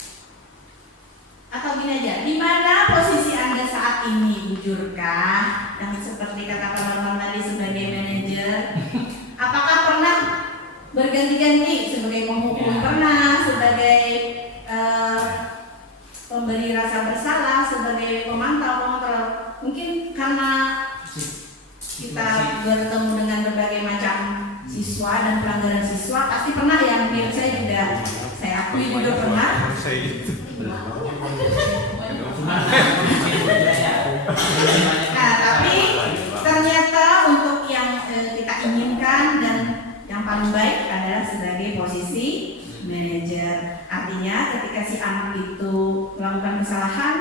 Atau gini aja, di mana posisi Anda saat ini? Jujurkah? Yang seperti kata Pak Norman tadi sebagai manajer. Apakah pernah berganti-ganti sebagai penghukum? Pernah, sebagai pemberi rasa bersalah, sebagai pemantau, pengontrol. Mungkin karena kita bertemu dengan berbagai macam siswa dan pelanggaran siswa, pasti pernah ya, hampir saya akui juga pernah. Nah, tapi ternyata untuk yang kita inginkan dan yang paling baik adalah sebagai posisi manajer. Artinya ketika si anak itu melakukan kesalahan,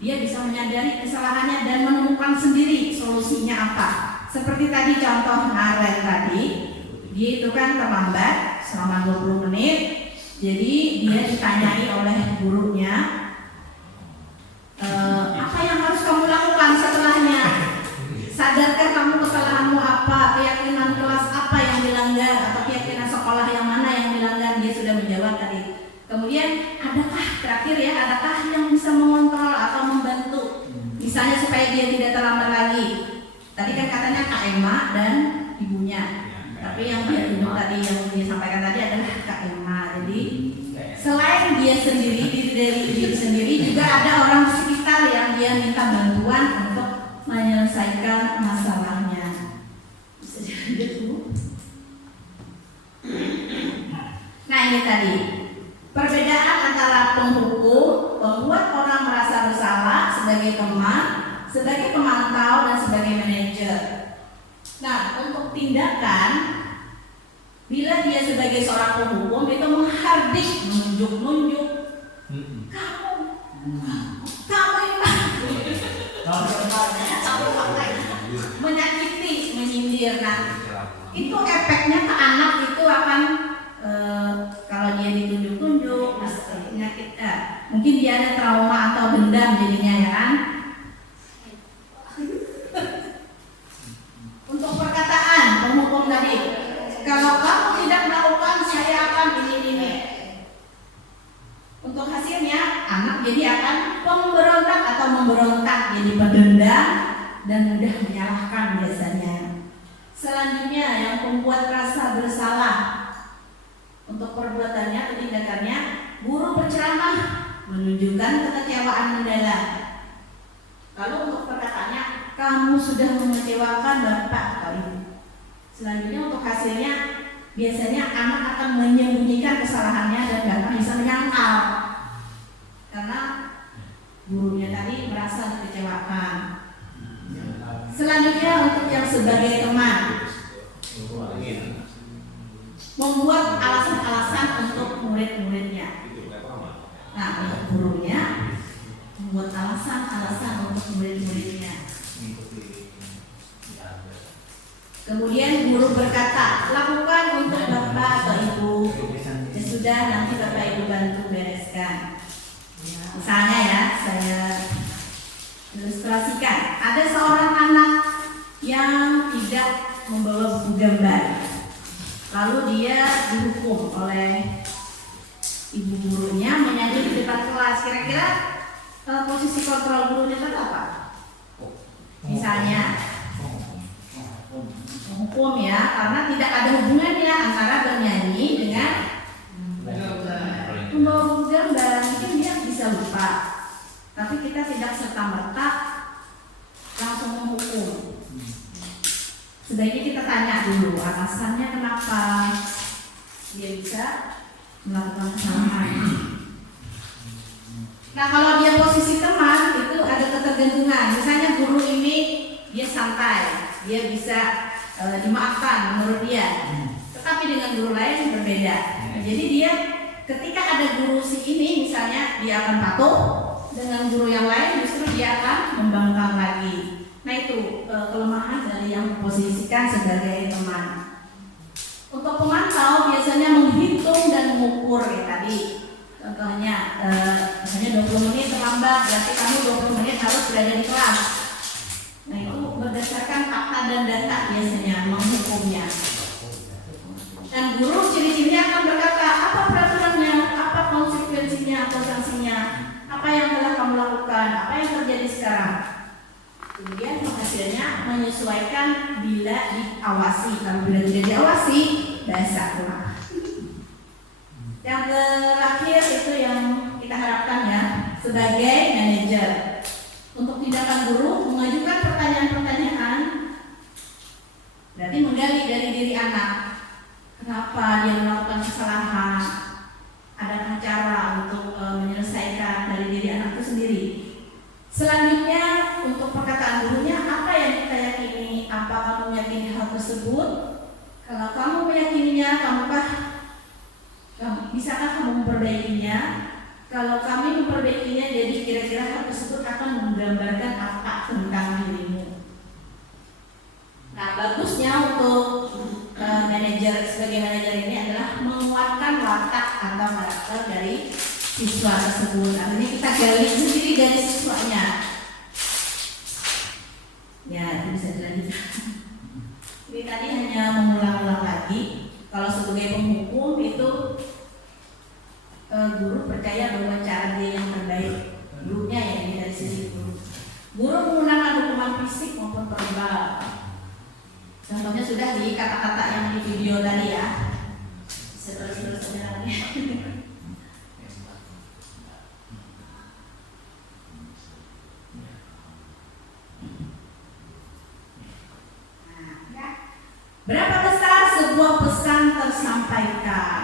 dia bisa menyadari kesalahannya dan menemukan sendiri solusinya apa. Seperti tadi contoh Naren tadi, dia itu kan terlambat selama 20 menit. Jadi dia ditanyai oleh gurunya, apa yang harus kamu lakukan setelahnya? Sadarkan kamu kesalahanmu apa? Keyakinan kelas apa yang dilanggar? Atau keyakinan sekolah yang mana yang dilanggar? Dia sudah menjawab tadi. Kemudian adakah yang bisa mengontrol atau membantu? Misalnya supaya dia tidak terlambat lagi. Tadi kan katanya Kak Emma dan ibunya. Tapi yang tadi yang dia sampaikan tadi adalah Kak Emma. Jadi selain dia sendiri, diri sendiri juga ada orang sekitar yang dia minta bantuan untuk menyelesaikan masalahnya. Bisa jadi Bu. Nah, ini tadi perbedaan antara penghukum, membuat orang merasa bersalah sebagai teman, sebagai pemantau dan sebagai manajer. Nah, untuk tindakan, bila dia sebagai seorang penghukum itu menghardik, menunjuk-nunjuk, kamu ini menyakiti, menyindir. Nah, itu efeknya ke anak itu akan kalau dia ditunjuk-tunjuk, mungkin dia ada trauma atau dendam jadinya ya kan. Untuk perkataan penghukum tadi, kalau kamu tidak melakukan saya akan ini. Untuk hasilnya anak jadi akan pemberontak atau memberontak, jadi pendendam dan mudah menyalahkan biasanya. Selanjutnya yang membuat rasa bersalah. Untuk perbuatannya atau tindakannya, guru berceramah menunjukkan kekecewaan mendalam. Lalu untuk perkataannya, kamu sudah mengecewakan bapak atau ibu. Selanjutnya untuk hasilnya, biasanya anak akan menyembunyikan kesalahannya dan bahkan bisa menyangkal karena gurunya tadi merasa dikecewakan. Selanjutnya untuk yang sebagai teman, membuat alasan-alasan untuk murid-muridnya. Nah, untuk gurunya membuat alasan-alasan untuk murid-muridnya. Kemudian guru berkata, lakukan untuk bapak atau ibu. Ya sudah, nanti bapak ibu bantu bereskan. Misalnya ya, saya ilustrasikan. Ada seorang anak yang tidak membawa buku gambar. Lalu dia dihukum oleh ibu gurunya menyanyi di depan kelas. Kira-kira posisi kontrol gurunya itu apa? Misalnya hukum ya, karena tidak ada hubungannya antara bernyanyi dengan membawa buku gambar. Mungkin dia bisa lupa, tapi kita tidak serta-merta langsung menghukum. Sebaiknya kita tanya dulu alasannya kenapa dia bisa melakukan kesalahan. Nah, kalau dia posisi teman, dimaafkan menurut dia, tetapi dengan guru lain berbeda. Jadi dia ketika ada guru si ini misalnya dia akan patuh, dengan guru yang lain justru dia akan membangkang lagi. Nah itu kelemahan dari yang memposisikan sebagai teman. Untuk pemantau biasanya menghitung dan mengukur ya tadi. Contohnya misalnya 20 menit terlambat, berarti kamu 20 menit harus berada di kelas. Nah itu berdasarkan fakta dan data biasanya menghukumnya. Dan guru ciri-cirinya akan berkata apa peraturannya, apa konsekuensinya atau sanksinya, apa yang telah kamu lakukan, apa yang terjadi sekarang. Kemudian hasilnya menyesuaikan bila diawasi. Kalau bila tidak diawasi, biasa pulang. Yang terakhir itu yang kita harapkan ya, sebagai manajer untuk tindakan guru mengajukan pertanyaan-pertanyaan, berarti menggali dari diri anak, kenapa dia melakukan kesalahan, adakah cara untuk menyelesaikan dari diri anak itu sendiri. Selanjutnya untuk perkataan gurunya, apa yang kita yakini, apa kamu meyakini hal tersebut? Kalau kamu meyakininya, bisakah kamu memperbaikinya? Kalau kami memperbaikinya, jadi kira-kira hal tersebut akan menggambarkan apa tentang dirimu. Nah, bagusnya untuk sebagai manajer ini adalah menguatkan watak atau karakter dari siswa tersebut. Artinya kita gali sendiri dari siswanya. Ya, itu bisa dilanjutkan. Ini tadi hanya mengulang-ulang lagi. Kalau sebagai penghukum itu guru percaya bahwa cara dia yang terbaik, gurunya ya ini dari sisi guru. Guru menggunakan hukuman fisik maupun verbal. Contohnya sudah di kata-kata yang di video tadi ya. Terus-terusnya lagi. Berapa besar sebuah pesan tersampaikan?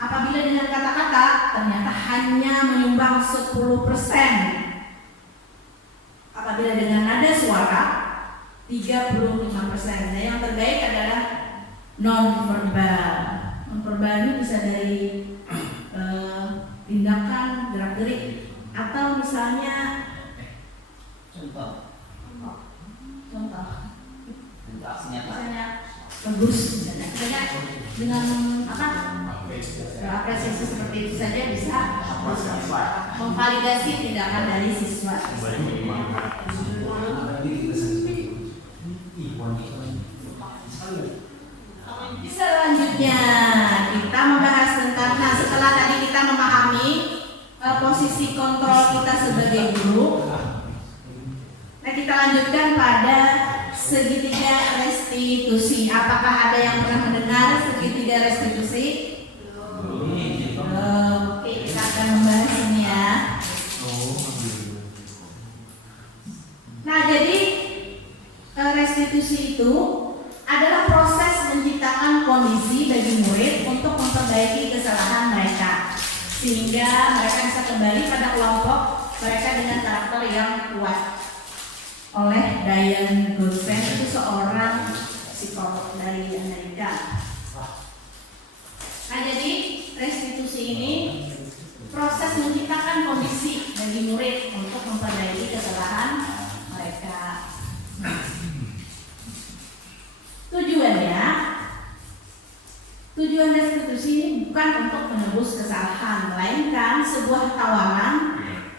Apabila dengan kata-kata ternyata hanya menyumbang 10%. Apabila dengan nada suara 35%. Nah, yang terbaik adalah non-verbal. Non-verbal ini bisa dari tindakan, gerak-gerik, atau misalnya Contoh. misalnya bagus, misalnya dengan apa? Apresiasi seperti itu saja bisa memvalidasi tindakan dari siswa. Selanjutnya kita membahas tentang, nah setelah tadi kita memahami posisi kontrol kita sebagai guru, nah kita lanjutkan pada segitiga restitusi. Apakah ada yang pernah mendengar segitiga restitusi? Oke, kita akan membahas ini ya. Nah, jadi restitusi itu adalah proses menciptakan kondisi bagi murid untuk memperbaiki kesalahan mereka, sehingga mereka bisa kembali pada kelompok mereka dengan karakter yang kuat. Oleh Diane Goldstein, itu seorang psikolog dari Amerika. Nah, jadi restitusi ini proses menciptakan kondisi bagi murid untuk memperbaiki kesalahan mereka. Tujuan restitusi ini bukan untuk menebus kesalahan, melainkan sebuah tawanan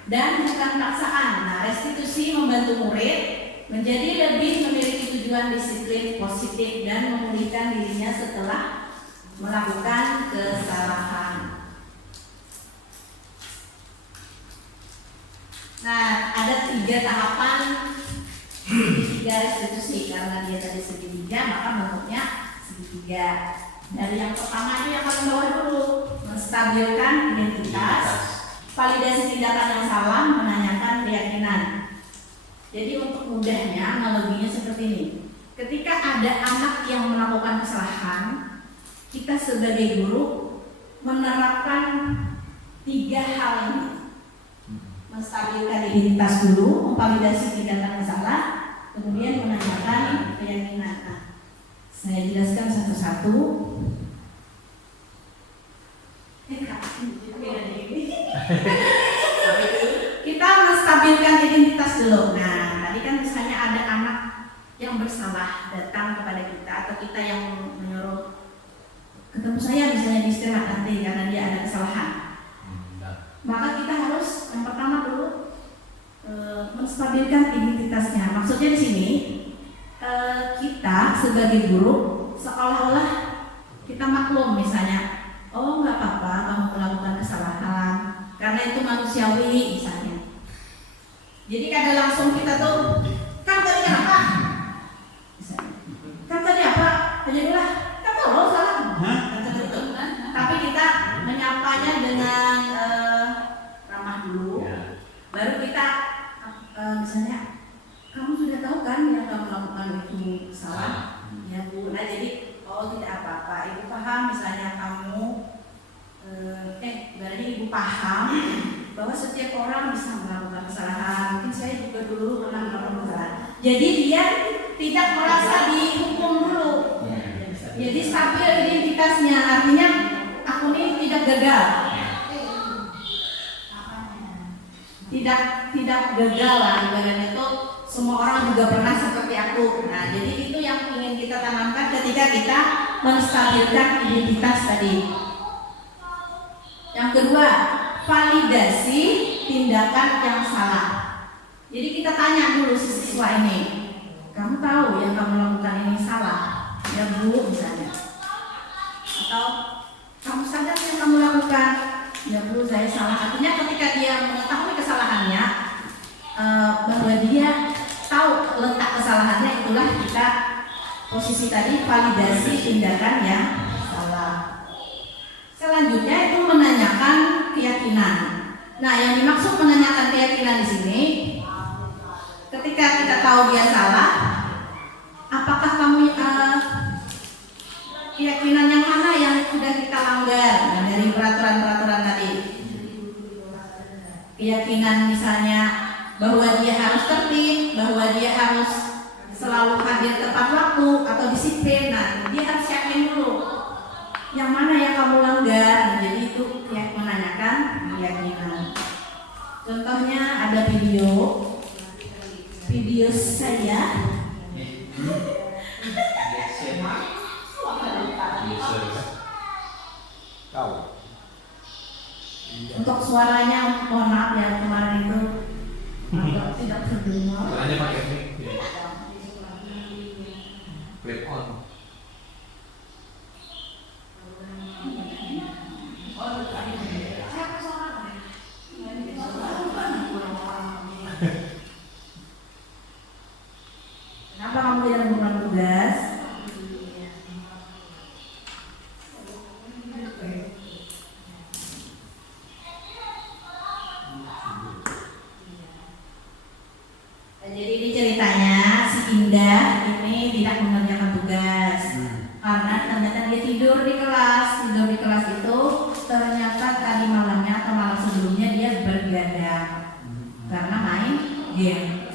dan bukan paksaan. Nah, restitusi membantu murid menjadi lebih memiliki tujuan disiplin positif dan memulihkan dirinya setelah melakukan kesalahan. Nah, ada 3 tahapan segitiga restitusi. Karena dia tadi segitiga, maka bentuknya segitiga. Dari yang pertama itu yang paling bawah dulu, menstabilkan identitas, validasi tindakan yang salah, menanyakan keyakinan. Jadi untuk mudahnya analoginya seperti ini. Ketika ada anak yang melakukan kesalahan, kita sebagai guru menerapkan 3 hal ini. Menstabilkan identitas dulu, memvalidasi tindakan yang salah, kemudian menanyakan keyakinan. Nah, Saya jelaskan satu-satu. Kita menstabilkan identitas dulu. Nah, tadi kan misalnya ada anak yang bersalah datang kepada kita atau kita yang menyuruh ketemu saya misalnya di istirahat nanti karena dia ada kesalahan. Maka kita harus yang pertama dulu menstabilkan identitasnya. Maksudnya di sini kita sebagai guru seolah-olah kita maklum misalnya, oh nggak apa-apa kamu melakukan kesalahan karena itu manusiawi misalnya. Jadi kadang langsung kita tuh kan tadi apa? Kan tadi apa? Jadilah kan tahu loh salah. Tapi kita menyapanya dengan ramah dulu. Baru kita misalnya kamu sudah tahu kan yang kamu lakukan itu salah. Ya Bu. Nah jadi oh tidak apa-apa. Ibu paham misalnya kamu berarti ibu paham bahwa setiap orang bisa melakukan kesalahan. Mungkin saya juga dulu pernah melakukan kesalahan. Jadi dia tidak merasa dihukum dulu. Jadi stabil identitasnya, artinya aku ini tidak gagal. Tidak gagal lah, ibaratnya itu semua orang juga pernah seperti aku. Nah, jadi itu yang ingin kita tanamkan ketika kita menstabilkan identitas tadi. Yang kedua, validasi tindakan yang salah. Jadi kita tanya dulu si siswa ini, kamu tahu yang kamu lakukan ini salah? Ya Bu, misalnya. Atau kamu sadar yang kamu lakukan? Ya Bu, saya salah. Artinya ketika dia mengetahui kesalahannya, bahwa dia tahu letak kesalahannya, itulah kita posisi tadi validasi tindakan yang salah. Selanjutnya itu menanyakan keyakinan. Nah, yang dimaksud menanyakan keyakinan di sini, ketika kita tahu dia salah, apakah kami keyakinan yang mana yang sudah kita langgar? Nah, dari peraturan-peraturan tadi, keyakinan misalnya bahwa dia harus tertib, bahwa dia harus selalu hadir tepat waktu atau disiplin. Nah, dia harus yakin dulu yang mana yang kamu langgar. Jadi itu yang menanyakan keyakinan. Contohnya ada video saya. Untuk suaranya mohon maaf ya, kemarin itu agak tidak terdengar. Suaranya pakai mic. Clip on. Kenapa kamu tidak melakukan tugas? Jadi ini ceritanya si Indah ini tidak mengerjakan tugas karena ternyata dia tidur di kelas. Tidur di kelas itu ternyata tadi malamnya atau malam sebelumnya dia bergadang karena main game.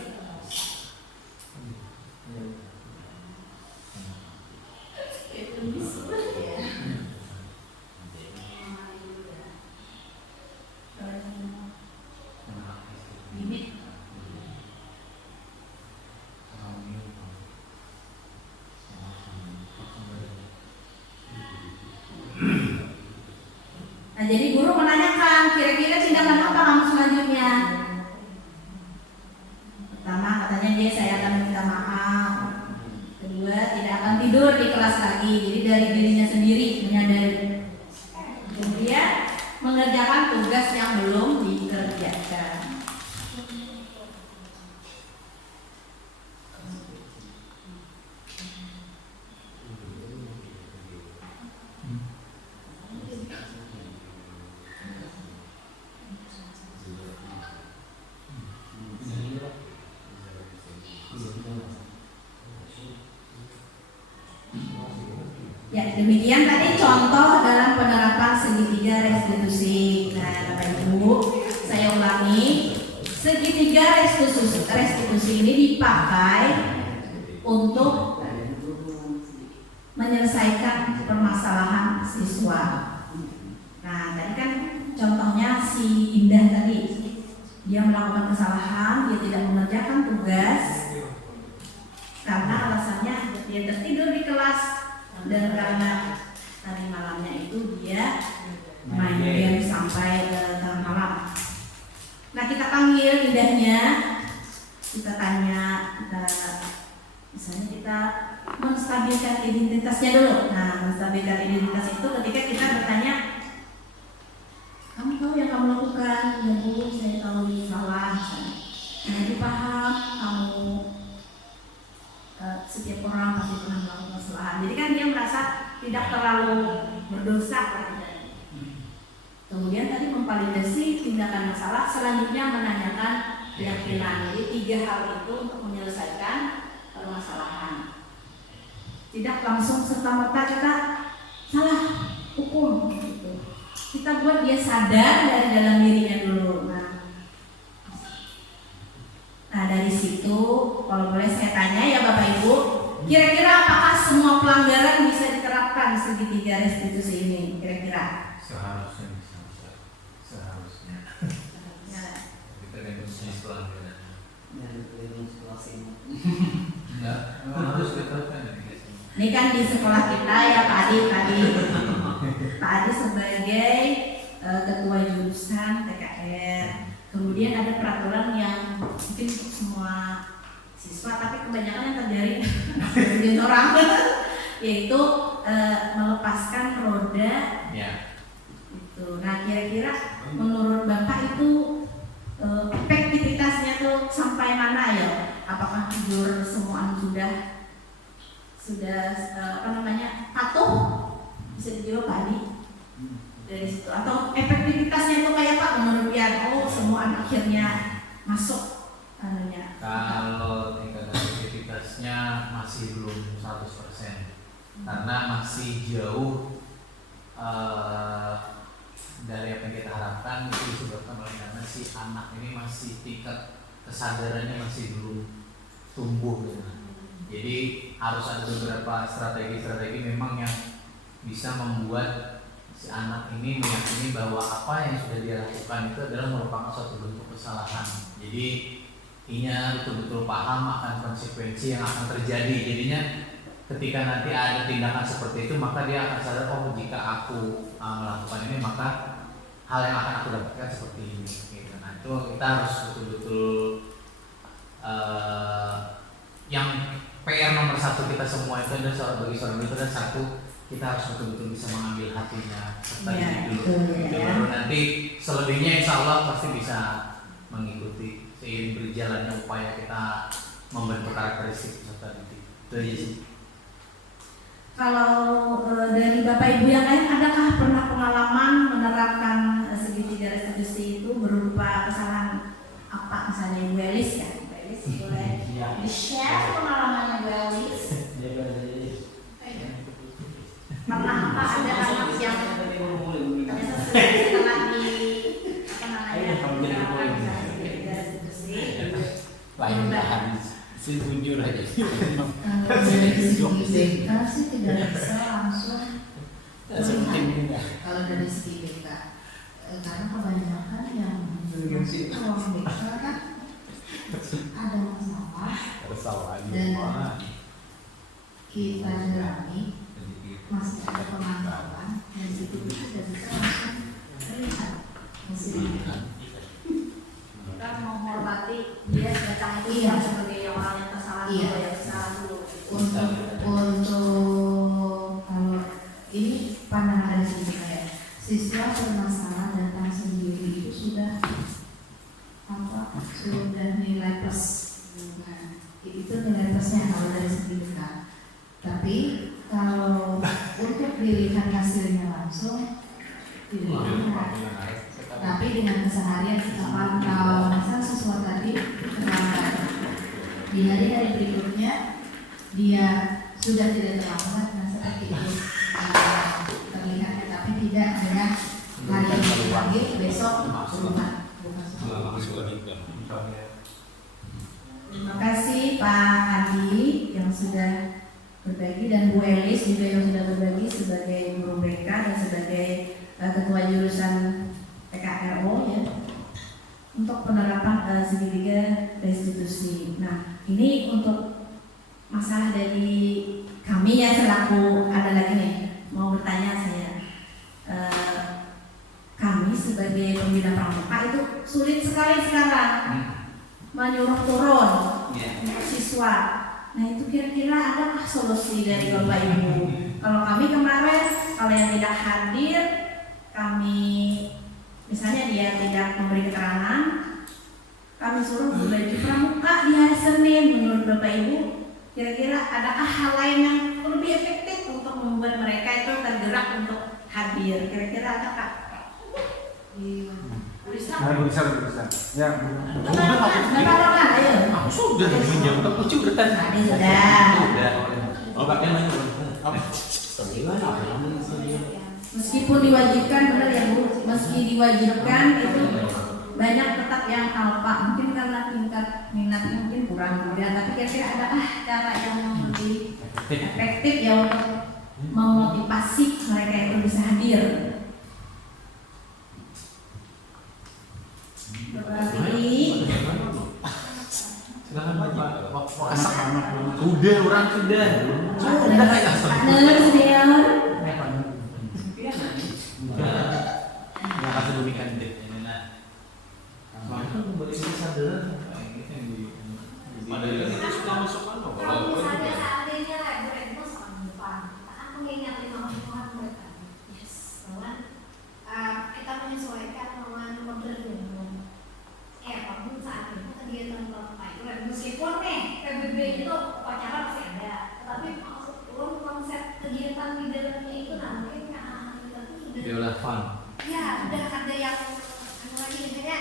Nah, jadi guru menanyakan kira-kira tindakan apa kamu selanjutnya. Pertama katanya dia saya akan minta maaf. Kedua tidak akan tidur di kelas lagi. Jadi dari dirinya sendiri menyadari. Kemudian mengerjakan tugas yang belum dikerjakan. Ya, demikian tadi contoh dalam penerapan segitiga restitusi. Nah, Bapak Ibu, saya ulangi, segitiga restitusi ini dipakai untuk menyelesaikan permasalahan siswa. Nah, tadi kan contohnya si Indah tadi, dia melakukan kesalahan, dia tidak mengerjakan tugas karena alasannya dia tertidur di kelas dan karena tadi malamnya itu dia main game sampai tengah malam. Nah, kita panggil Indahnya, kita tanya, misalnya kita menstabilkan identitasnya dulu. Nah, menstabilkan identitas itu ketika kita bertanya, kamu tahu yang kamu lakukan? Ya Bu, saya tahu ini salah. Nah, itu paham, kamu setiap orang pasti pernah melakukan kesalahan. Jadi kan dia merasa tidak terlalu berdosa lah. Kemudian tadi memvalidasi tindakan masalah, selanjutnya menanyakan keyakinan. Jadi 3 hal itu untuk menyelesaikan permasalahan. Tidak langsung serta-merta kita salah hukum gitu. Kita buat dia sadar dari dalam dirinya dulu. Nah, dari situ kalau boleh saya tanya ya Bapak Ibu, kira-kira apakah semua pelanggaran bisa diterapkan segitiga restitusi ini? Kira-kira? Seharusnya. Kita definisi pelanggaran. Enggak, harus diterapkan. Ini kan di sekolah kita ya Pak Adi sebagai ketua jurusan TKR. Kemudian ada peraturan yang mungkin untuk semua siswa, tapi kebanyakan yang terjadi sebagian orang yaitu melepaskan roda. Ya. Itu. Nah, kira-kira menurut Bapak itu efektivitasnya tuh sampai mana ya? Apakah tidur semua sudah patuh? Bisa dijawab Pak Adi dari situ, atau efektivitasnya itu kayak Pak menurut dia? Oh, semua anak akhirnya masuk anunya. Kalau tingkat efektivitasnya masih belum 100%, karena masih jauh dari apa yang kita harapkan. Itu disebabkan oleh karena si anak ini masih tingkat kesadarannya masih belum tumbuh gitu. Jadi harus ada beberapa strategi memang yang bisa membuat si anak ini meyakini bahwa apa yang sudah dia lakukan itu adalah merupakan suatu bentuk kesalahan. Jadi ia betul-betul paham akan konsekuensi yang akan terjadi. Jadinya ketika nanti ada tindakan seperti itu, maka dia akan sadar, oh jika aku melakukan ini maka hal yang akan aku dapatkan seperti ini. Gitu. Nah, itu kita harus betul-betul yang PR nomor 1 kita semua itu adalah bagi seorang itu adalah satu, kita harus betul-betul bisa mengambil hatinya serta diri dulu. Itu baru nanti selebihnya insya Allah pasti bisa mengikuti seiring berjalannya upaya kita membentuk karakteristik peserta didik. Itu aja sih. Kalau dari Bapak Ibu yang lain, adakah pernah pengalaman menerapkan segitiga restitusi itu berupa kesalahan apa? Misalnya Ibu Elis ya, Ibu Elis boleh di-share pengalamannya Ibu Elis. Pernah apa ada anak yang ternyata setelah di segitiga restitusi lain jujur aja. Kalau dari segi BK sih tidak bisa langsung melihat. Kalau dari segi BK, karena kebanyakan yang masuk ke ruang BK kan ada masalah dan kita dalami masih ada pemantauan dan itu tidak bisa langsung melihat hasilnya. Kita menghormati dia datang itu sebagai orang yang kesalahan dulu, yang kesalahan dulu. Untuk kalau ini pandangan dari sisi saya, siswa bermasalah datang sendiri itu sudah nilai plus. Nah, itu nilai plusnya kalau dari segi besar. Tapi kalau untuk dilihat hasilnya langsung tidak lihat. Tapi dengan keseharian kita pantau, misal siswa tadi terlambat, di hari-hari berikutnya dia sudah tidak terlambat, nah seperti itu terlihatnya, tapi tidak dengan hari yang dipanggil besok berubah. Terima kasih Pak Adi yang sudah berbagi, dan Bu Elis juga yang sudah berbagi sebagai guru BK dan sebagai ketua jurusan PKRO ya, untuk penerapan segitiga restitusi. Nah, ini untuk masalah dari kami ya, selaku ada lagi nih mau bertanya saya. Kami sebagai pembina pramuka itu sulit sekali sekarang menyuruh turun untuk siswa. Nah, itu kira-kira adakah solusi dari Bapak Ibu? Kalau kami kemarin, kalau yang tidak hadir, kami misalnya dia tidak memberi keterangan, kami suruh berbaju pramuka di hari Senin. Menurut Bapak Ibu, kira-kira adakah hal lain yang lebih efektif untuk membuat mereka itu tergerak untuk hadir? Kira-kira adakah? Bisa. Ya. Bapak Roland, ayo. Aku sudah menjawab, aku udah tadi. Sudah. Oh, pakai mana? Meskipun diwajibkan, benar ya Bu, meski diwajibkan itu banyak tetap yang alpa, mungkin karena tingkat minatnya mungkin kurang kemudian, tapi kira-kira adakah cara yang lebih efektif ya untuk memotivasi mereka itu bisa hadir? Silakan Bapak. Sudah, orang sudah. Partner senior. Yang kasih demikian deh. Maka kembali ke sadar. Padahal kita suka masuk mana? Kalau misalnya seandainya itu sama depan, akan mengingat 5 Tuhan mereka. Yes, bahwa kita menyesuaikan dengan modern. Apapun saat itu kegiatan pramuka itu, meskipun PBB itu upacara pasti ada, tetapi konsep kegiatan di dalamnya itu mungkin anak-anak kita tuh sudah. Dia fun. Ya, udah ada yang lagi misalnya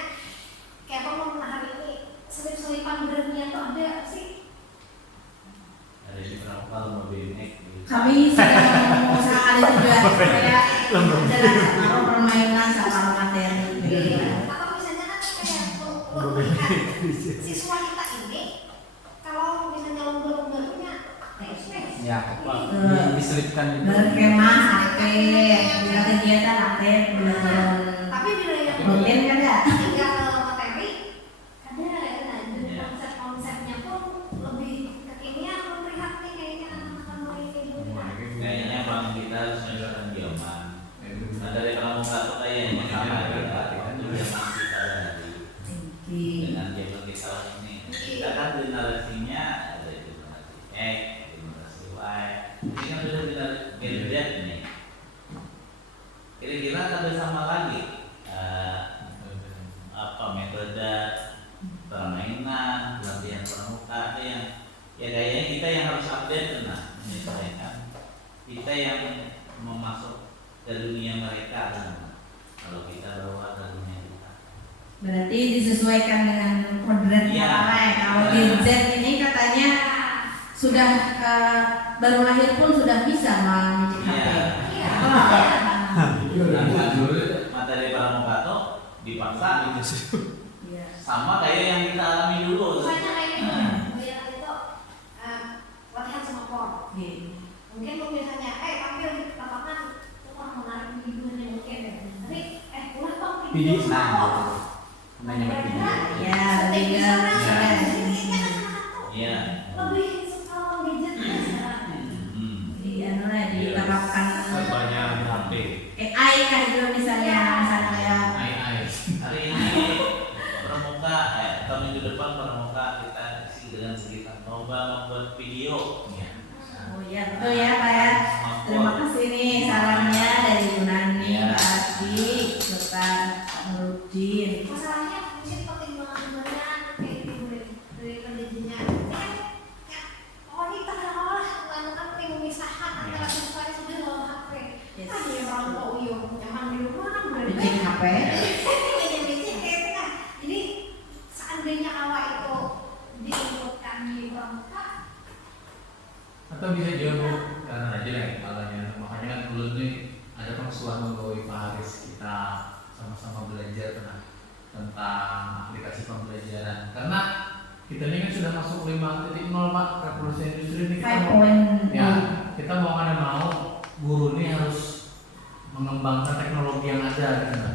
kayak apa mau hari ini selip-selipan brandnya tuh ada sih. Ada di pramuka mau BMX. Kami sedang mengusahakan itu juga supaya adalah permainan sama materi. Atau misalnya kan kayak siswa kita ini kalau misalnya lomba-lombanya Ya, apa? Diselipkan itu. Berkemah aktif, bila kegiatan aktif, tapi bila yang rutin kan ya? tinggal materi ada konsep-konsepnya pun lebih kekinian, memprihatin kayaknya anak-anak ini. Kayaknya bang kita harus menunjukkan diaman. Nah dari pramuka itu kayaknya sama kita itu diaman kita dari dengan diaman kita ini. Kita kan generasinya ada generasi X, generasi Y. Ini kan sudah generasi Z nih. Kira-kira ada sama lagi apa metode permainan, latihan pramuka itu yang ya kayaknya kita yang harus update menyesuaikan. Kita yang memasuk ke dunia mereka kalau kita bawa ke dunia kita. Berarti disesuaikan dengan kodratnya ya. Kalau di Z ini katanya sudah baru lahir pun sudah bisa mencicip HP. Nah, dulu materi pramuka tuh dipaksa sama kayak yang kita alami dulu. Misalnya kayak gitu, bayangkan itu latihan sama por. Mungkin kalau misalnya tampil di lapangan itu orang menarik videonya mungkin ya. Tapi ulah bang video sama por. Nanya begini. Ya, tiga. Iya. Lebih suka gadgetnya sekarang. Iya, diterapkan Banyak HP. AI kan juga misalnya kayak Hari ini pramuka atau minggu depan pramuka kita dengan sekitar coba membuat video. oh iya betul ya Pak ya. Terima kasih nih sarannya dari Bu Nani, Pak Adi, serta Pak Nurudin. Masalahnya mungkin pertimbangan-pertimbangan kayak gitu dari pendidikannya. Kita kadang-kadang melakukan pemisahan antara siswa yang sudah bawa HP. Tadi orang tua uyuh nyaman di rumah kan Bikin HP. Jadi seandainya awal itu diinputkan di pramuka, Atau bisa jauh karena aja lah kalanya. Makanya kan dulu nih ada pengusulan melalui Pak Haris, kita sama-sama belajar tentang aplikasi pembelajaran. Karena kita ini kan sudah masuk 5.0 Pak, revolusi industri ini kita mau, 5.0. ya, kita mau nggak mau guru ini harus mengembangkan teknologi yang ada gitu.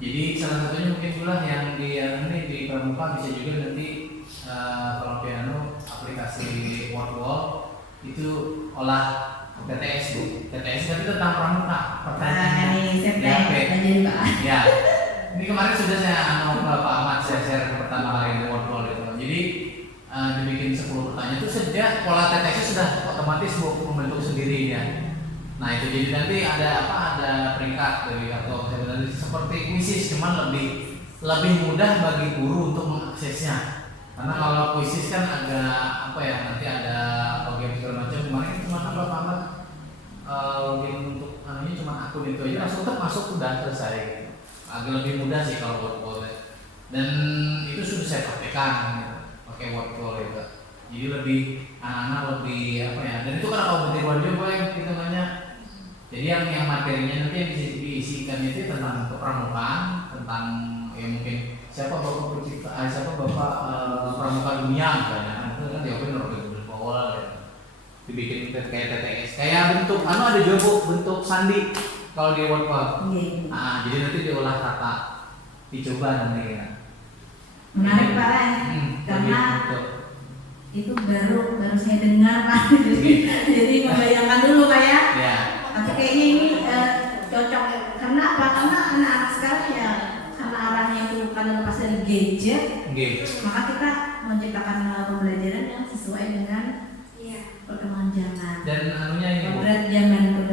Jadi salah satunya mungkin itulah yang di Pramuka bisa juga nanti kalau piano aplikasi Wordwall itu olah TTS Bu, TTS tapi tentang Pramuka pertanyaannya. Jadi Pak. Ya, ini kemarin sudah saya mau ke Pak Ahmad saya share pertama kali di Wordwall itu. Jadi dibikin 10 pertanyaan itu sejak pola TTS sudah otomatis Bu membentuk sendiri ya. Nah itu jadi nanti ada peringkat dari atau seperti kuisis cuman lebih mudah bagi guru untuk mengaksesnya. Karena kalau kuisis kan agak nanti ada login segala macam. Kemarin cuma Bapak Ahmad login untuk anunya cuma akun itu aja masuk udah selesai. Agak lebih mudah sih kalau Wordwall. Dan itu sudah saya praktekkan pakai Wordwall itu. Jadi lebih anak-anak lebih dan itu kan kalau berarti juga boleh kita nanya. Jadi yang materinya nanti yang bisa diisikan itu tentang kepramukaan, tentang mungkin siapa bapak pencipta, siapa bapak pramuka dunia misalnya, itu kan diakuin oleh Powell, dibikin kayak TTS, kayak bentuk, ada juga Bu, bentuk sandi kalau di Wordwall. Jadi nanti diolah kata, dicoba nanti ya. Menarik Pak karena itu baru saya dengar Pak, jadi membayangkan dulu Pak ya. Tapi kayaknya ini cocok karena apa? Karena anak-anak sekarang ya karena arahnya itu karena lepas dari gadget, maka kita menciptakan pembelajaran yang sesuai dengan perkembangan zaman. Dan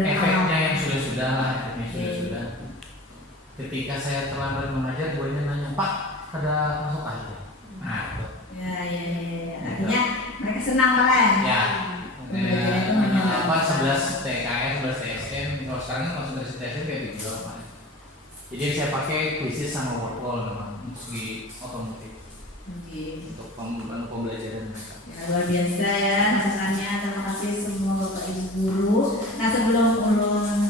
efeknya yang sudah ketika saya terlambat mengajar, gurunya nanya, Pak, ada masuk aja. Nah, itu. Ya. Artinya mereka senang Pak kan? Ya. 11 TKS, 11 TSM, kalau sekarang konsentrasi TSM kayak gitu Pak. Jadi saya pakai kuisis sama Wordwall memang untuk di otomotif. Untuk pembelajaran mereka. Luar biasa ya masukannya. Terima kasih semua Bapak Ibu guru. Nah sebelum ulun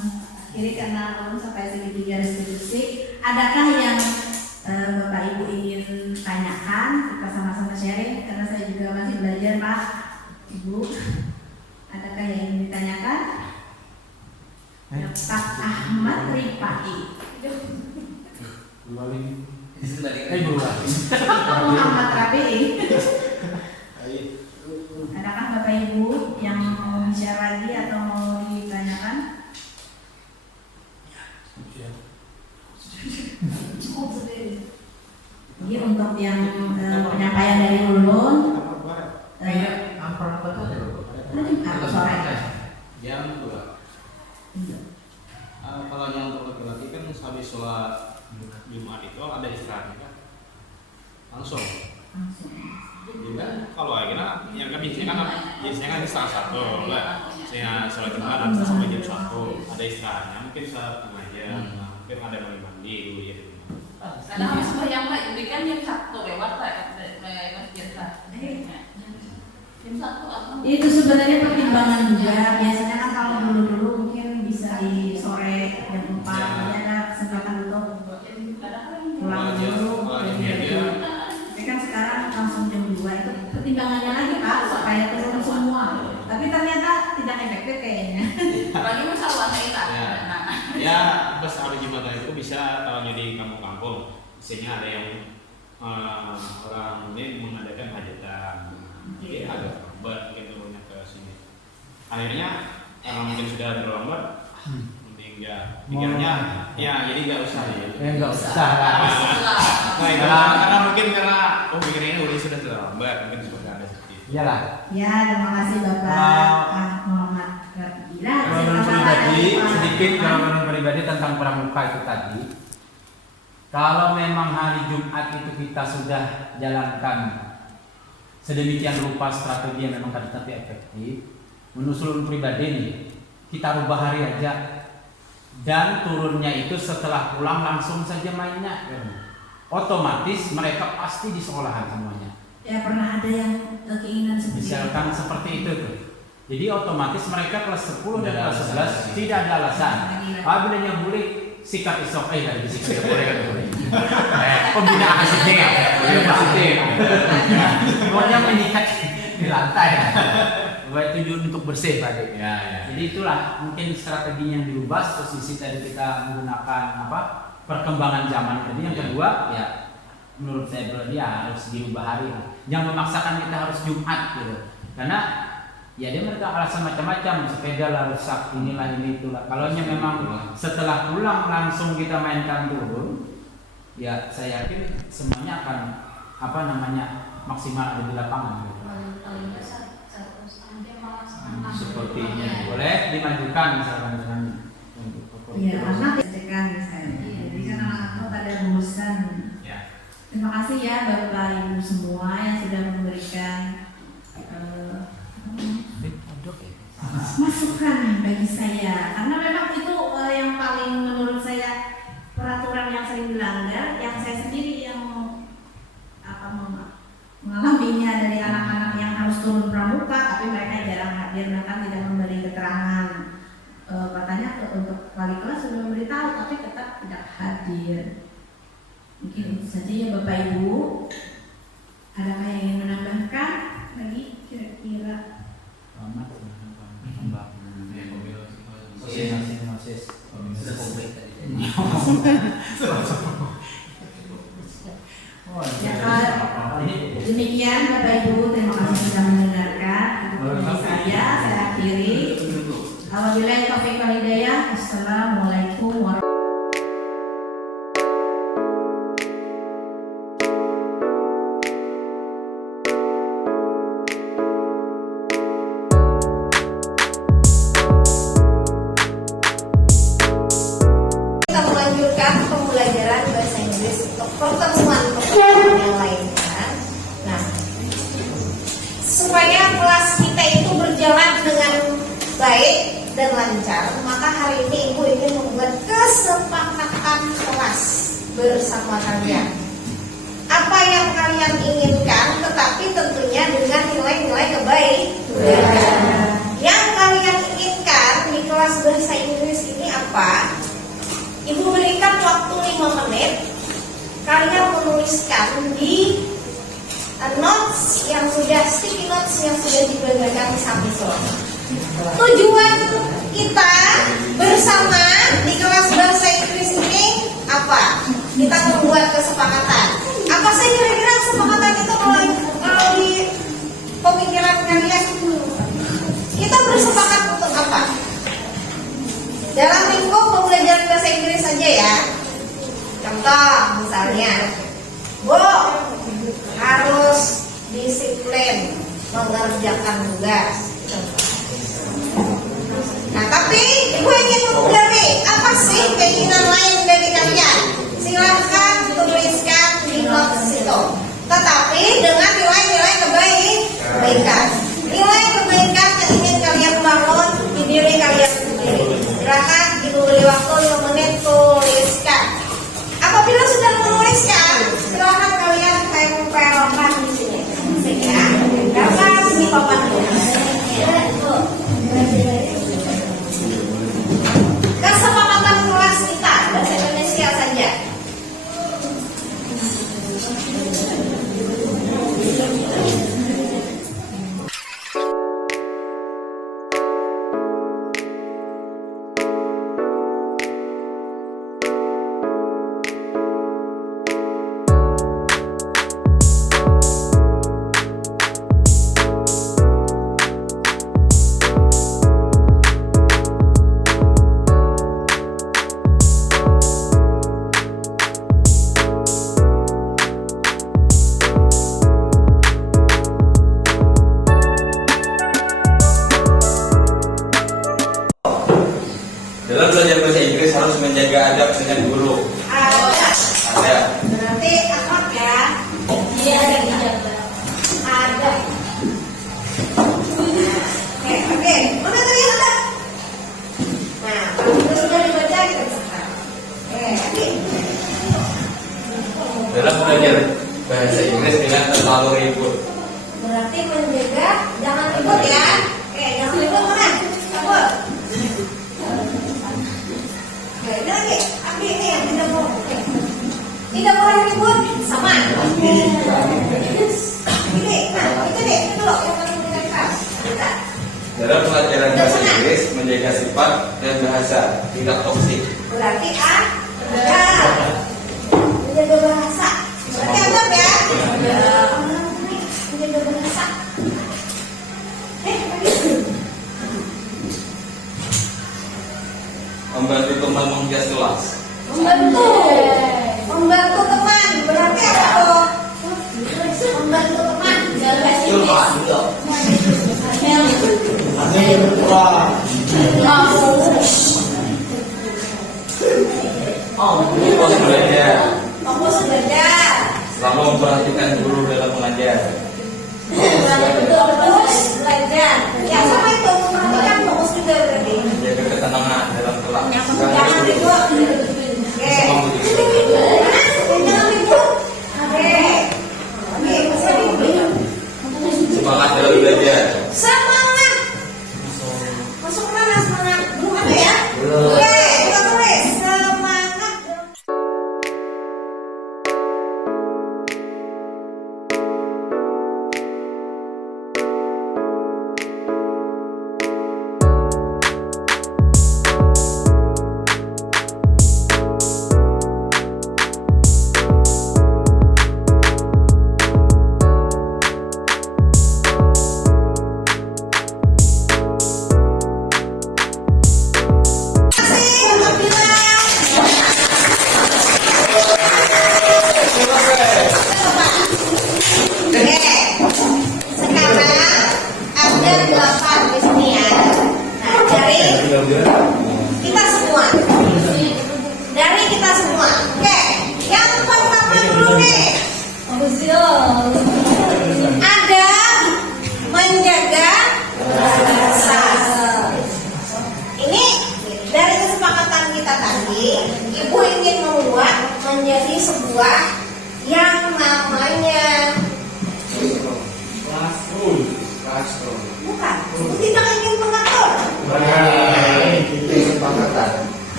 kiri karena ulun sampai segitu garis diskusi, adakah yang Bapak Ibu ingin tanyakan? Kita sama-sama sharing karena saya juga masih belajar Pak Ibu. Adakah yang ingin ditanyakan? Pak Ahmad Rifai. Muhammad Rabi. Adakah Bapak Ibu yang mau share lagi atau mau ditanyakan? Jadi untuk yang penyampaian dari ulun sore. Jam 2. Kalau yang untuk laki-laki kan habis sholat Jumat itu ada istirahatnya kan? Langsung. Jadi kan kalau akhirnya yang kami biasanya kan setengah 1 lah. Saya sholat Jumat sampai jam 1 ada istirahatnya mungkin setengah jam. Mungkin ada mandi dulu ya. Karena harus bayang lah, ini kan jam 1 lewat lah biasa. Itu sebenarnya pertimbangan juga. Biasanya kan kalau dulu mungkin bisa di sore jam 4 ada kesempatan untuk pulang dulu. Tapi kan sekarang langsung jam 2 itu pertimbangannya lagi Pak supaya turun semua. Tapi ternyata tidak efektif kayaknya. Apalagi masalah kita. Ya pas hari Jumat itu bisa kalau di kampung-kampung, biasanya ada yang orang ini mengadakan hajatan. Jadi agak lambat gitu ke sini. Akhirnya mungkin sudah terlambat, mending enggak. Pikirnya ya jadi enggak usah ya. Enggak usah. Nah, itu karena mungkin pikirnya udah sudah terlambat, mungkin seperti ada sedikit. Iyalah. Ya, terima kasih Bapak Muhammad Rabila. Kalau pribadi tentang pramuka itu tadi. Kalau memang hari Jumat itu kita sudah jalankan sedemikian rupa strategi yang memang tapi efektif, menurut ulun pribadi nih, kita rubah hari aja dan turunnya itu setelah pulang langsung saja mainnya. Otomatis mereka pasti di sekolahan semuanya. Ya pernah ada yang keinginan seperti misalkan seperti itu tuh. Jadi otomatis mereka kelas 10 dan kelas 11 tidak ada alasan. Apabila boleh sikap isok dari sikap boleh kan boleh. Pembinaan positif ya, positif. Pokoknya mengikat di lantai. Bahwa tujuan untuk bersih tadi. Ya. Jadi itulah mungkin strateginya yang dirubah. Posisi tadi kita menggunakan perkembangan zaman tadi. Yang kedua ya menurut saya berarti harus dirubah hari. Jangan memaksakan kita harus Jumat gitu. Karena ya dia mereka alasan macam-macam, sepeda lah rusak, inilah ini itulah. Kalau memang setelah pulang langsung kita mainkan turun, ya saya yakin semuanya akan maksimal ada di lapangan. Gitu. Sepertinya boleh dimajukan misalkan dengan Iya, anak dicekan misalnya. Jadi kan anak-anak pada bosan. ya. Terima kasih ya Bapak Ibu semua yang sudah memberikan masukan bagi saya, karena memang itu yang paling menurut saya peraturan yang sering dilanggar, yang saya sendiri yang mengalaminya dari anak-anak yang harus turun pramuka, tapi mereka jarang hadir, mereka tidak memberi keterangan. Katanya untuk wali kelas sudah memberitahu, tapi tetap tidak hadir. Mungkin itu saja ya Bapak Ibu. Adakah yang ingin menambahkan lagi kira-kira? Demikian Bapak Ibu, terima kasih sudah mendengarkan. Itu saya akhiri. Wabillahi taufiq wal hidayah. Assalamualaikum warahmatullahi wabarakatuh. Pembelajaran bahasa Inggris untuk pertemuan yang lainnya. Nah, supaya kelas kita itu berjalan dengan baik dan lancar, maka hari ini Ibu ingin membuat kesepakatan kelas bersama kalian. Apa yang kalian inginkan, tetapi tentunya dengan nilai-nilai kebaikan. Yang kalian inginkan di kelas bahasa Inggris ini apa? Ibu berikan waktu 5 menit. Kalian menuliskan di notes yang sudah sticky notes yang sudah dibagikan di samping sana. Tujuan kita bersama di kelas bahasa Inggris ini apa? Kita membuat kesepakatan. Apa sih kira-kira kesepakatan itu kalau di pemikiran kalian? Kita bersepakat untuk apa? Dalam lingkup pembelajaran bahasa Inggris saja ya. Contoh misalnya, Bu harus disiplin mengerjakan tugas. Nah, tapi Ibu ingin mempelajari apa sih keinginan lain dari kalian? Silahkan tuliskan di notes itu. Tetapi dengan nilai-nilai kebaikan. Nilai kebaikan yang ingin kalian bangun di diri kalian sendiri. Silakan Ibu beri waktu 5 menit, tuliskan. Apabila sudah menuliskan, silakan kalian tempelkan di sini. Ya, dapat di papannya. Kesepakatan kelas kita bahasa Indonesia saja. Dalam belajar bahasa Inggris harus menjaga adab dengan guru. Ada. Berarti akhlak ya? Iya, ada. Oke. Udah terlihat ada. Nah, kalau itu sudah dibaca kita sekarang. Oke. Dalam belajar bahasa Inggris dengan terlalu ribut. Berarti menjaga jangan ribut ya. Jangan ribut mana? Ribut. Oke, ini lagi. Abi ini yang tidak boleh ribut sama. Ini, nah itu deh, itu loh yang paling mendekat. Dalam pelajaran bahasa Inggris menjaga sifat dan bahasa tidak toksik. Berarti menjaga bahasa. Berarti adab ya. Menjaga bahasa. Membantu teman menghias kelas. Membantu teman. Berarti apa tuh? Membantu teman. Fokus belajar. Fokus belajar. Selalu memperhatikan guru dalam mengajar. Fokus belajar. Ya sama itu memperhatikan fokus juga berarti. Menjaga ketenangan dalam kelas. Jangan ribut. Jangan ribut. Oke, masih ribut. Semangat dalam belajar. Semangat. Masuk mana semangat? Belum ada ya? Oke, kita tulis semangat.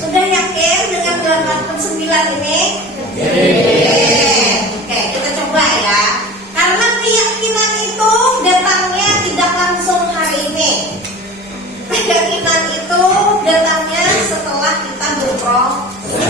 Sudah yakin dengan 8/9 ini? Oke, kita coba ya. Karena keyakinan itu datangnya tidak langsung hari ini. Keyakinan itu datangnya setelah kita berproses.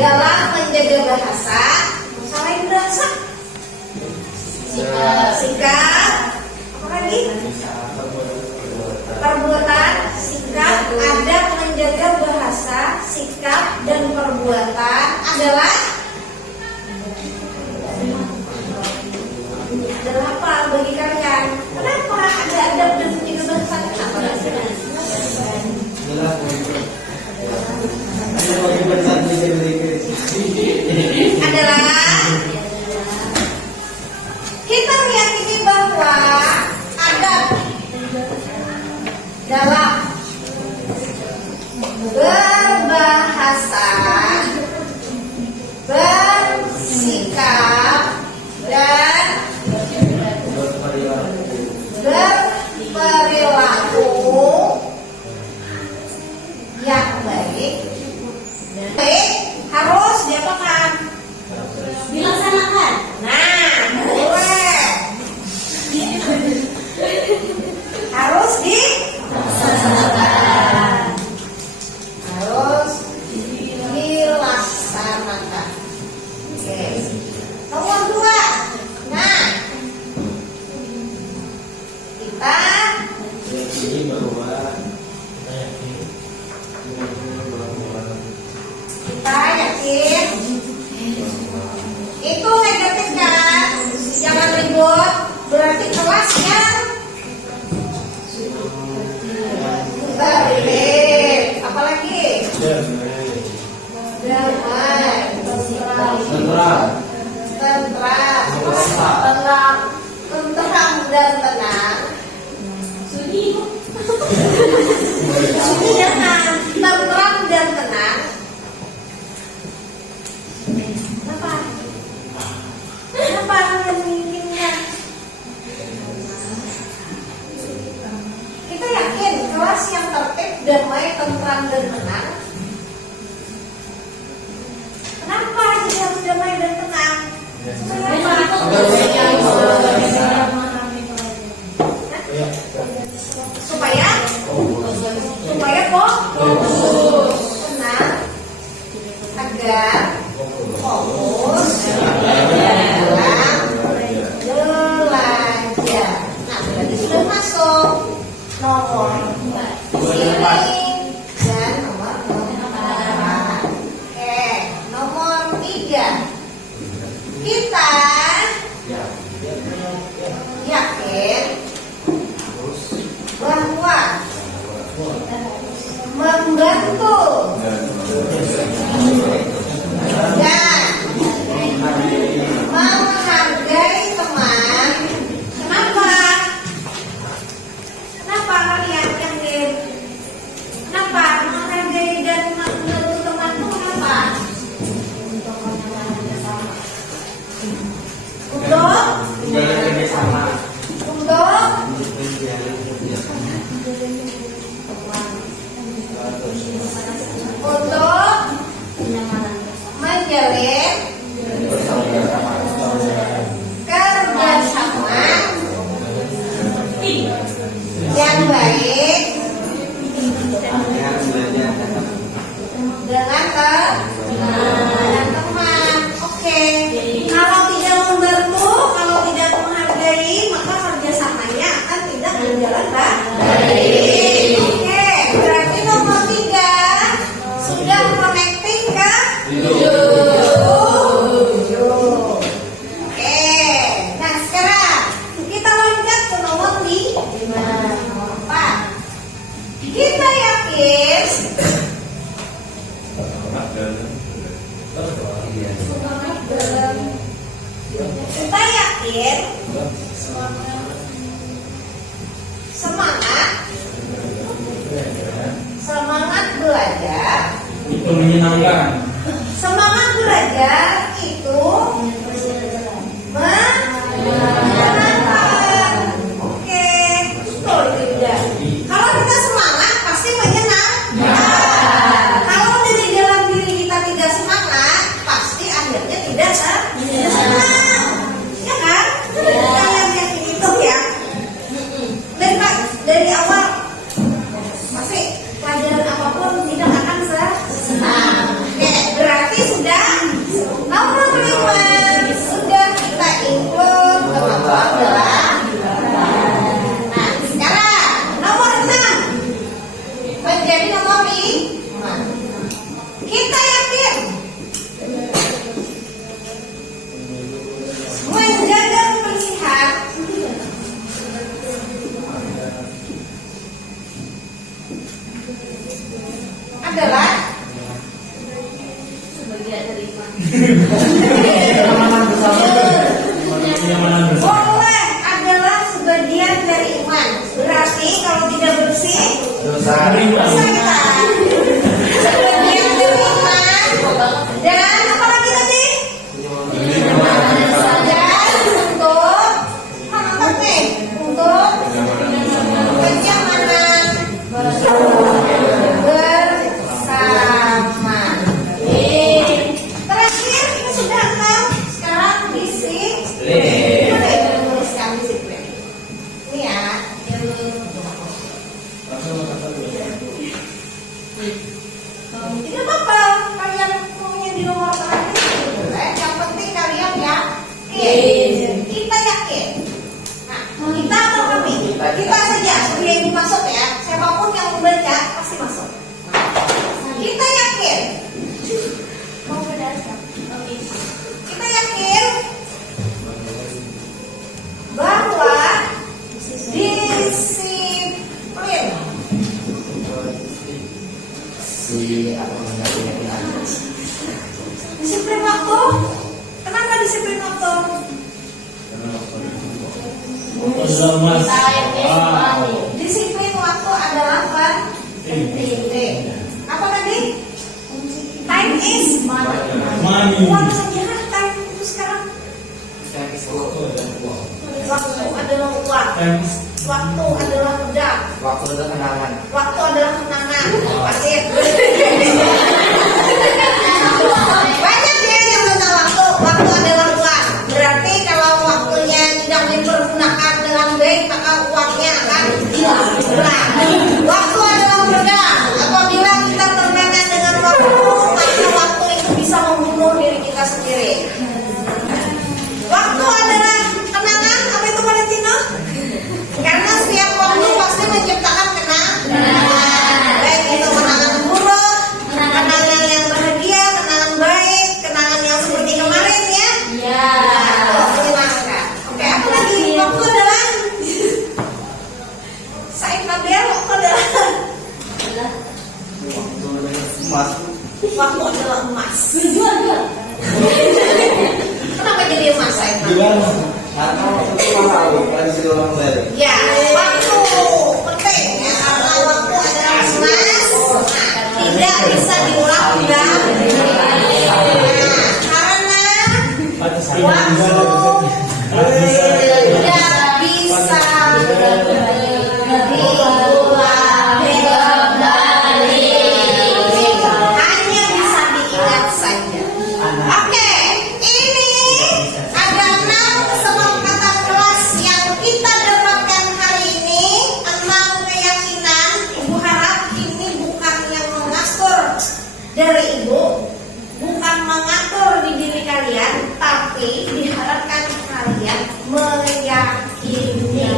dalam menjaga bahasa, selain bahasa, sikap, apa lagi? Perbuatan, sikap, adab menjaga bahasa, sikap dan perbuatan adalah apa bagi kalian? Kenapa ada adab dan menjaga bahasa? Adalah kita meyakini bahwa adab dalam berbahasa, bersikap dan berperilaku yang baik harus diapakan? Dilaksanakan. Nah, boleh. Harus dilaksanakan. Harus dilaksanakan. Oke. Nomor 2. Nah, kita yakin itu negatif kan? Jangan ribut. Berarti kelas yang baik. Apalagi? Damai. Tentram dan tenang. Sunyi jangan. Tentram dan tenang. Kenapa menginginkan? Kita yakin kelas yang tertib, damai, tentram dan tenang. Kenapa jadi harus damai dan tenang? Supaya fokus, tenang, agar fokus dalam belajar. Nah, berarti sudah masuk nomor ini dan nomor 4. Oke, nomor 3. Kita yakin bahwa membantu dan menghargai teman. Kenapa? Kenapa kalian yakin? Kenapa menghargai dan membantu teman itu kenapa? Untuk menjalin kerjasama yang baik dengan teman. Oke. Kalau tidak membantu, kalau tidak menghargai, maka kerjasamanya akan tidak berjalan baik. Oke, berarti nomor 3 sudah connecting ke 7. Oke, nah sekarang kita loncat ke nomor 4. Kita yakin semangat belajar itu menyenangkan. Semangat belajar itu menyenangkan. Oke, betul tidak? Kalau kita semangat pasti menyenangkan. Kalau dari dalam diri kita tidak semangat, pasti akhirnya tidak senang. Ya kan? Kalian yakin itu ya? Dari awal pasti pelajaran apapun tidak akan senang. Oke, berarti sudah Kenyamanan bersama. Boleh adalah sebagian dari iman. Berarti kalau tidak bersih, dosa kita. Sebagian dari iman. Dan apa lagi tadi? Dan untuk apa nih? Untuk kenyamanan bersama. Terakhir kita sudah tahu sekarang disiplin. Boleh menuliskan disiplin. Ini ya. Tidak apa-apa kalian punya di nomor terakhir boleh. Yang penting kalian yakin. Kita yakin. Nah, kita atau kami? Kita saja. Sebelum ibu masuk ya. Siapapun yang membaca pasti masuk. Kita yakin. Mau berdasar. Kita yakin bahwa disiplin. Disiplin waktu. Kenapa disiplin waktu? Disiplin waktu adalah penting. Apa tadi? Time is money. Uang saja time itu sekarang. Waktu adalah uang. Waktu adalah pedang. Waktu adalah kenangan. Waktu adalah kenangan. Pasir. Banyak ya yang tentang waktu. Waktu adalah uang. Berarti kalau waktunya tidak dipergunakan dengan baik, maka uangnya akan hilang. Waktu adalah pedang. Apabila kita terlena dengan waktu, maka waktu itu bisa membunuh diri kita sendiri. Waktu adalah kenangan. Apa itu Valentino? Karena setiap waktu pasti menciptakan kenangan. Baik itu kenangan buruk, kenangan yang bahagia, kenangan baik, kenangan yang seperti kemarin ya. Iya. Menyenangkan. Oke, apa lagi? Waktu adalah Said Nabil, waktu adalah waktu adalah emas. Kenapa jadi emas Said Nabil? Karena waktu itu mahal, lagi jadi orang dari. Ya, waktu penting ya, karena waktu adalah emas, tidak bisa diulang ulang. Karena waktu tidak bisa diulang kembali, hanya bisa diingat saja. Oke, ini ada 6 kesepakatan kelas yang kita dapatkan hari ini. 6 keyakinan. Ibu harap ini bukan yang mengatur dari ibu, bukan mengatur di diri kalian, tapi diharapkan kalian meyakini.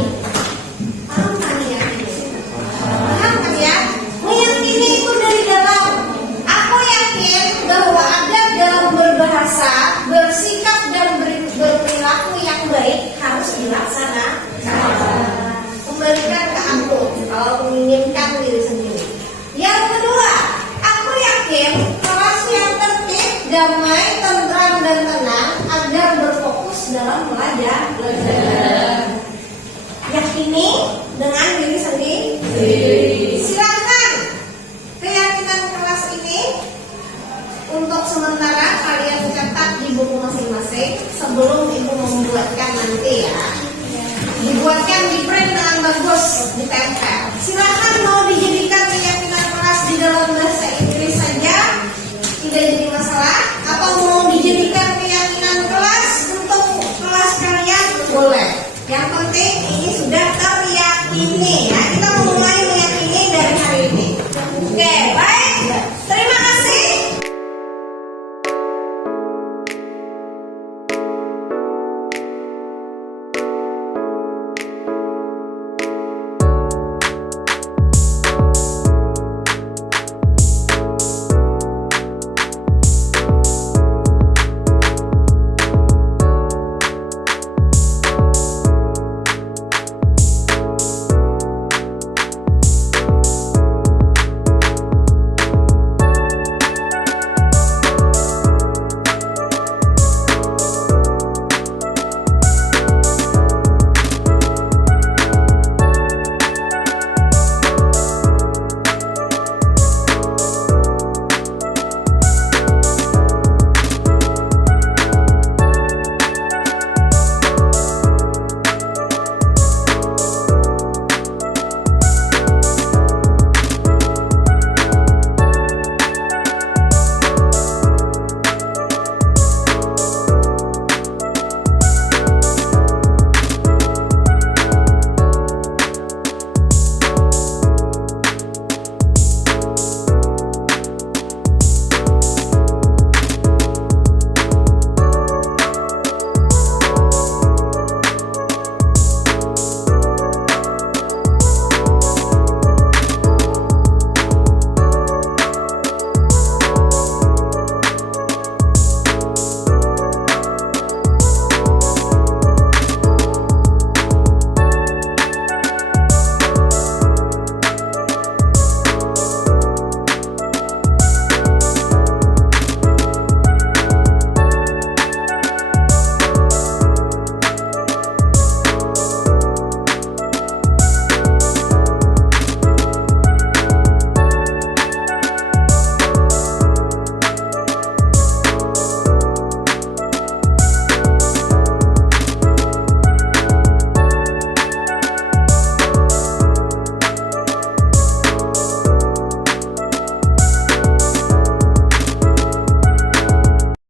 Paham kan meyakini? Paham kan ya? Meyakini itu dari dalam. Aku yakin bahwa adab dalam berbahasa, bersikap dan berperilaku yang baik harus dilaksanakan. Kembalikan ke aku kalau menginginkan diri sendiri. Yang kedua, aku yakin kelas yang tertib, damai, tentram dan tenang agar berfokus dalam belajar. Yakini dengan diri sendiri. Silakan keyakinan kelas ini untuk sementara